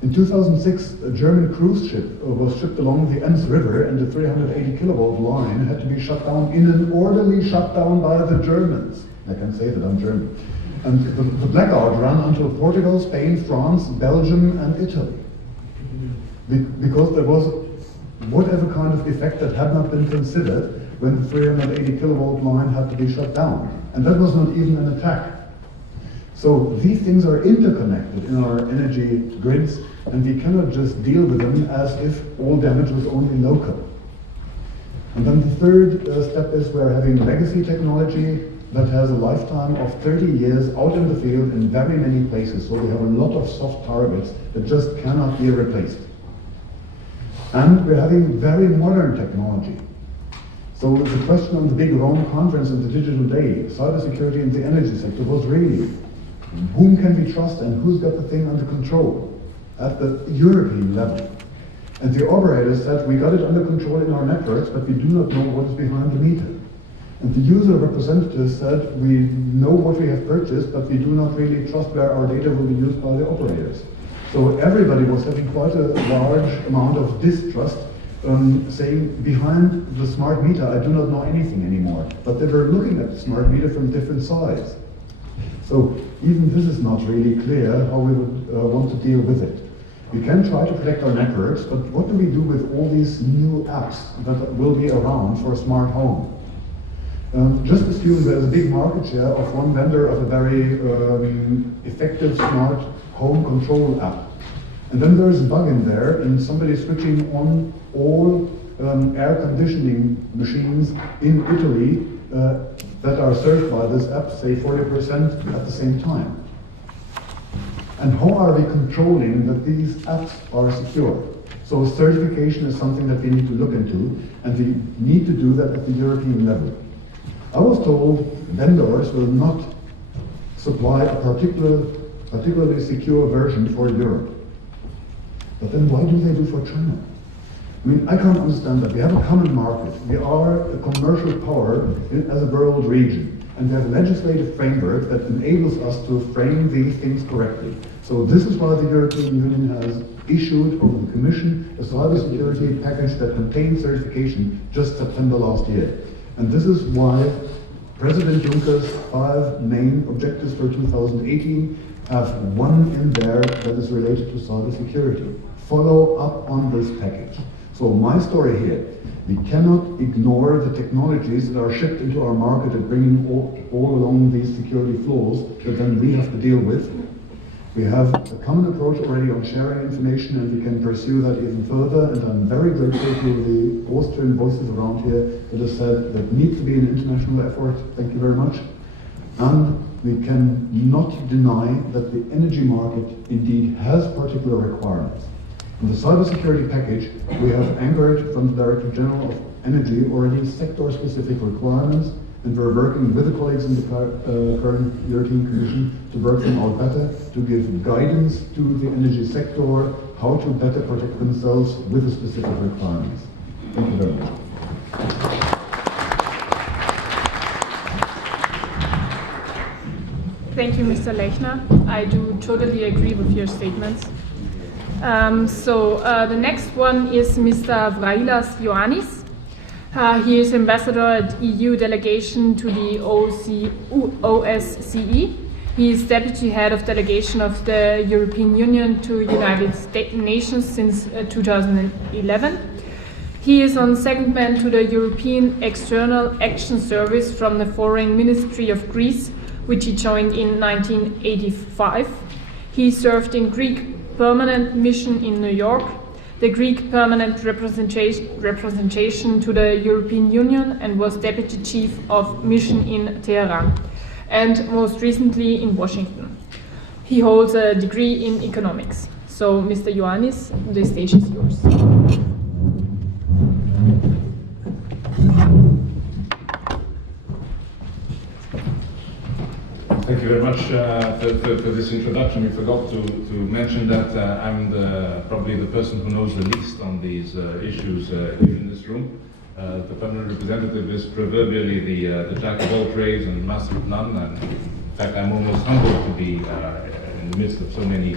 In 2006, a German cruise ship was shipped along the Ems River, and the 380 kilovolt line had to be shut down in an orderly shutdown by the Germans. I can say that I'm German. And the blackout ran until Portugal, Spain, France, Belgium, and Italy. Because there was whatever kind of effect that had not been considered when the 380 kilovolt line had to be shut down. And that was not even an attack. So these things are interconnected in our energy grids, and we cannot just deal with them as if all damage was only local. And then the third step is we're having legacy technology that has a lifetime of 30 years out in the field in very many places. So we have a lot of soft targets that just cannot be replaced. And we're having very modern technology. So the question on the big Rome conference and the digital day, cybersecurity in the energy sector, was really, whom can we trust and who's got the thing under control at the European level? And the operators said, we got it under control in our networks, but we do not know what is behind the meter. And the user representatives said, we know what we have purchased, but we do not really trust where our data will be used by the operators. So everybody was having quite a large amount of distrust, saying, behind the smart meter, I do not know anything anymore. But they were looking at the smart meter from different sides. So even this is not really clear how we would want to deal with it. We can try to protect our networks, but what do we do with all these new apps that will be around for a smart home? Just assume there's a big market share of one vendor of a very effective smart home control app. And then there's a bug in there, and somebody switching on all air conditioning machines in Italy that are served by this app, say 40% at the same time. And how are we controlling that these apps are secure? So certification is something that we need to look into, and we need to do that at the European level. I was told vendors will not supply a particularly secure version for Europe. But then why do they do for China? I mean, I can't understand that. We have a common market. We are a commercial power as a world region. And we have a legislative framework that enables us to frame these things correctly. So this is why the European Union has issued over the Commission a cybersecurity package that contains certification just September last year. And this is why President Juncker's 5 main objectives for 2018 have one in there that is related to cybersecurity. Follow up on this package. So my story here, we cannot ignore the technologies that are shipped into our market and bringing all along these security flaws that then we have to deal with. We have a common approach already on sharing information, and we can pursue that even further. And I'm very grateful to the Austrian voices around here that have said that needs to be an international effort. Thank you very much. And we can not deny that the energy market indeed has particular requirements. In the cybersecurity package, we have anchored from the Director General of Energy already sector-specific requirements, and we're working with the colleagues in the current European Commission to work them out better, to give guidance to the energy sector, how to better protect themselves with the specific requirements. Thank you very much. Thank you, Mr. Lechner. I do totally agree with your statements. The next one is Mr. Vrailas Ioannis. He is ambassador at EU delegation to the OSCE. He is deputy head of delegation of the European Union to United Nations since 2011. He is on secondment to the European External Action Service from the Foreign Ministry of Greece, which he joined in 1985. He served in Greek permanent mission in New York, the Greek permanent representation to the European Union, and was deputy chief of mission in Tehran, and most recently in Washington. He holds a degree in economics. So, Mr. Ioannis, the stage is yours. Thank you very much for this introduction. We forgot to mention that I'm probably the person who knows the least on these issues here in this room. The permanent representative is proverbially the jack of all trades and master of none, and in fact I'm almost humbled to be in the midst of so many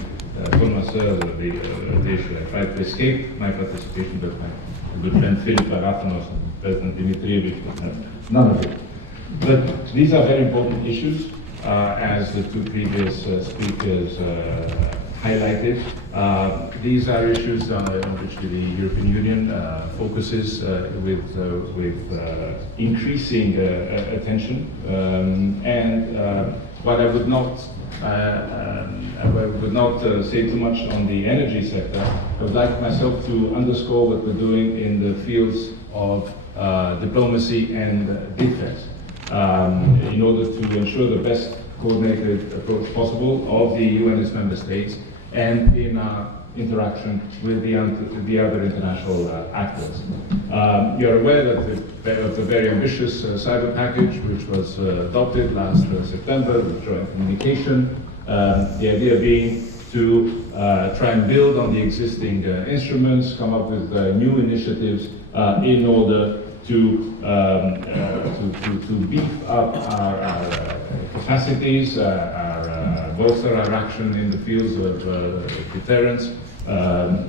connoisseurs of the issue. I tried to escape my participation, but my good friend Philip Arafanos and President Dimitrijevic would have none of it. But these are very important issues, as the two previous speakers highlighted. These are issues on which the European Union focuses with increasing attention. But I would not say too much on the energy sector. I would like myself to underscore what we're doing in the fields of diplomacy and defense, in order to ensure the best coordinated approach possible of the EU and its member states, and in our interaction with the other international actors. You're aware that of the very ambitious cyber package which was adopted last September, the joint communication, the idea being to try and build on the existing instruments, come up with new initiatives in order to beef up our capacities, bolster our action in the fields of deterrence,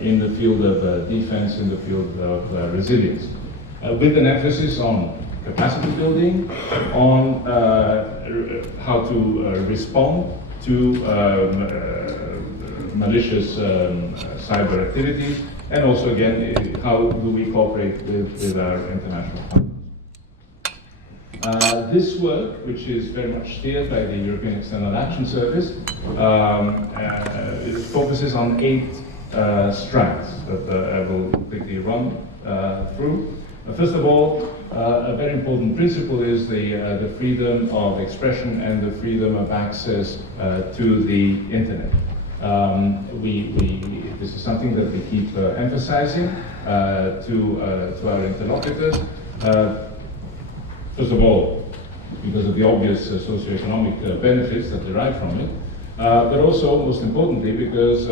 in the field of defense, in the field of resilience, with an emphasis on capacity building, on how to respond to malicious cyber activities, and also again, how do we cooperate with our international partners. This work, which is very much steered by the European External Action Service, it focuses on 8 strands that I will quickly run through. First of all, a very important principle is the freedom of expression and the freedom of access to the internet. This is something that we keep emphasizing to our interlocutors. First of all, because of the obvious socioeconomic benefits that derive from it, but also, most importantly, because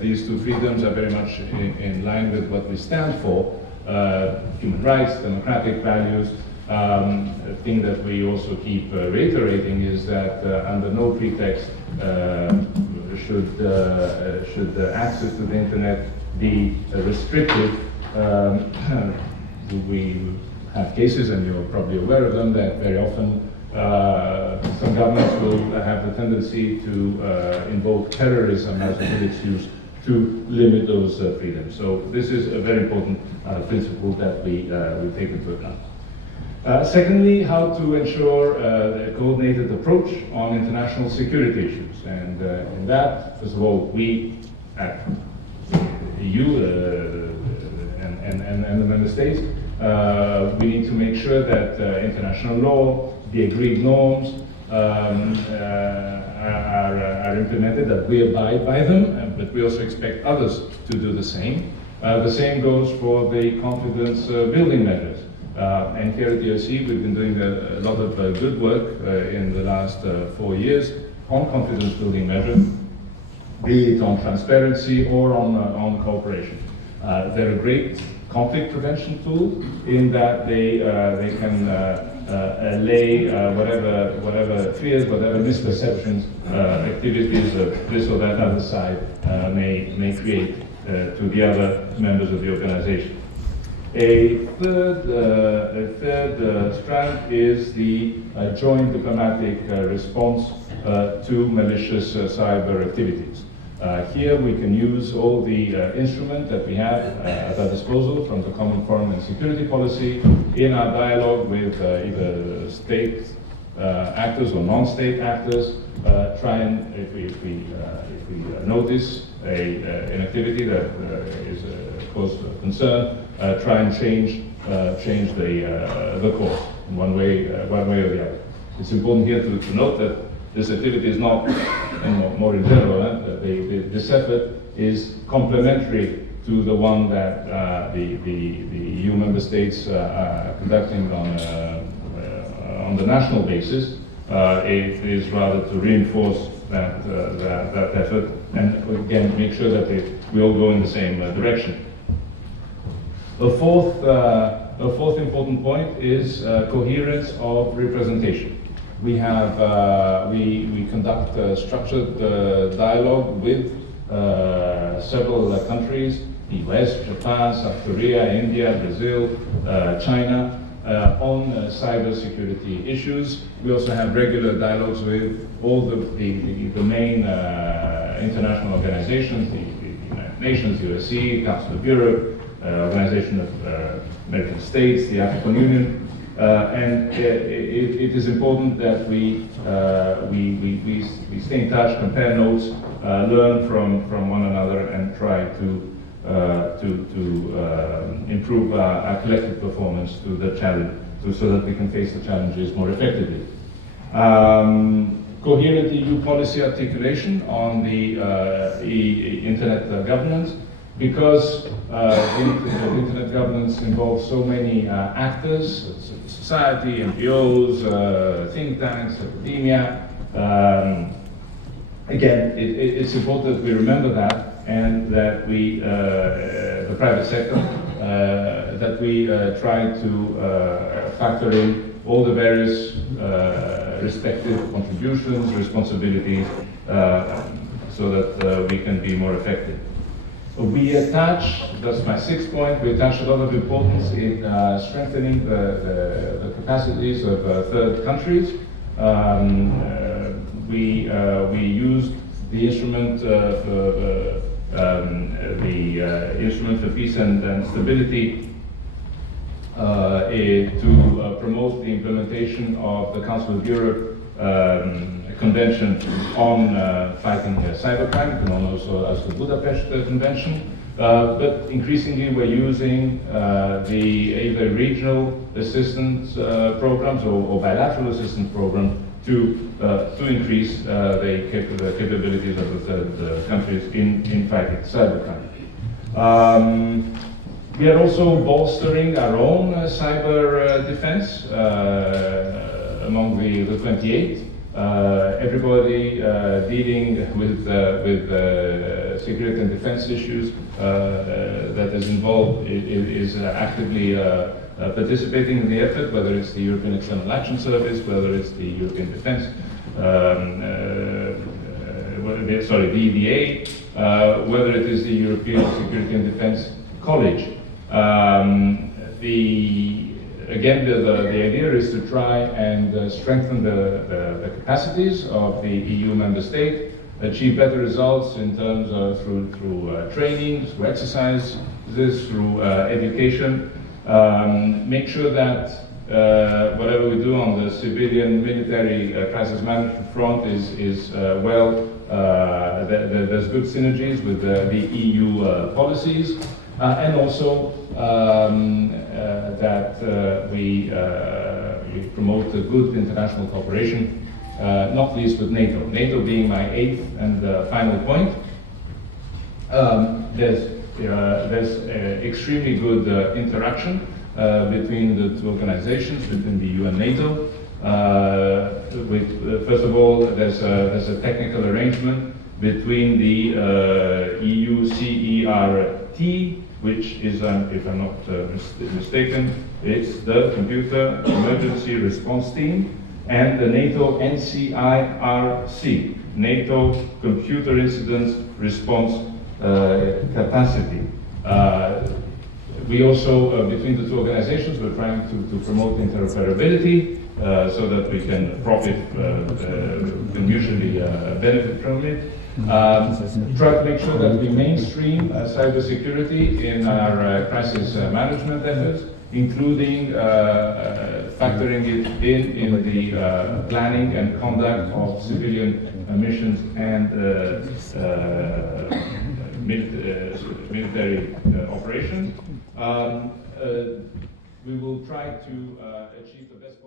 these two freedoms are very much in line with what we stand for, human rights, democratic values. A thing that we also keep reiterating is that under no pretext should access to the internet be restricted. We have cases, and you're probably aware of them, that very often some governments will have the tendency to invoke terrorism as an excuse to limit those freedoms. So this is a very important principle that we take into account. Secondly, how to ensure a coordinated approach on international security issues. And in that, first of all, we at the EU and the member states, we need to make sure that international law, the agreed norms, are implemented, that we abide by them, but we also expect others to do the same. The same goes for the confidence building measures. And here at the OSCE, we've been doing a lot of good work in the last 4 years on confidence building measures, be it on transparency or on cooperation. They're a great conflict prevention tool in that they can allay whatever fears, whatever misperceptions, activities of this or that other side may create to the other members of the organization. A third strand is the joint diplomatic response to malicious cyber activities. Here we can use all the instruments that we have at our disposal from the Common Foreign and Security Policy in our dialogue with either state actors or non-state actors. Try and, if we notice an activity that is a cause of concern, try and change the course in one way or the other. It's important here to note that this activity is not, and more in general, this effort is complementary to the one that the EU member states are conducting on the national basis. It is rather to reinforce that effort and again make sure that we all go in the same direction. A fourth important point is coherence of representation. We have we conduct structured dialogue with several countries: the US, Japan, South Korea, India, Brazil, China, on cybersecurity issues. We also have regular dialogues with all the main international organizations, the United Nations, the OSCE, Council of Europe, Organization of American States, the African Union, and it is important that we stay in touch, compare notes, learn from one another, and try to improve our collective performance to the challenge, so that we can face the challenges more effectively. Coherent EU policy articulation on the internet governance, because internet governance involves so many actors, society, NGOs, think tanks, academia. Again, it's important that we remember that, and that we, the private sector, that we try to factor in all the various respective contributions, responsibilities, so that we can be more effective. We attach, that's my sixth point, we attach a lot of importance in strengthening the capacities of third countries. We used the instrument Instrument for Peace and Stability to promote the implementation of the Council of Europe Convention on fighting cybercrime, known also as the Budapest Convention. But increasingly we're using either regional assistance programs or bilateral assistance programs to increase the capabilities of the third countries in fighting cybercrime. We are also bolstering our own cyber defense among the 28. Everybody dealing with security and defense issues that is involved is actively participating in the effort, whether it's the European External Action Service, whether it's the European Defense, the EDA, whether it is the European Security and Defense College. Again, the idea is to try and strengthen the capacities of the EU member state, achieve better results in terms of through training, through exercises, through education. Make sure that whatever we do on the civilian military crisis management front is there's good synergies with the EU policies, and also that we promote a good international cooperation, not least with NATO. NATO being my eighth and final point. There's extremely good interaction between the two organizations, between the EU and NATO. First of all, there's a technical arrangement between the EU CERT, which is, if I'm not mistaken, it's the Computer Emergency Response Team, and the NATO NCIRC, NATO Computer Incident Response Capacity. We also, between the two organizations, we're trying to promote interoperability so that we can profit, can mutually benefit from it. Try to make sure that we mainstream cybersecurity in our crisis management efforts, including factoring it in the planning and conduct of civilian missions and military operations. We will try to achieve the best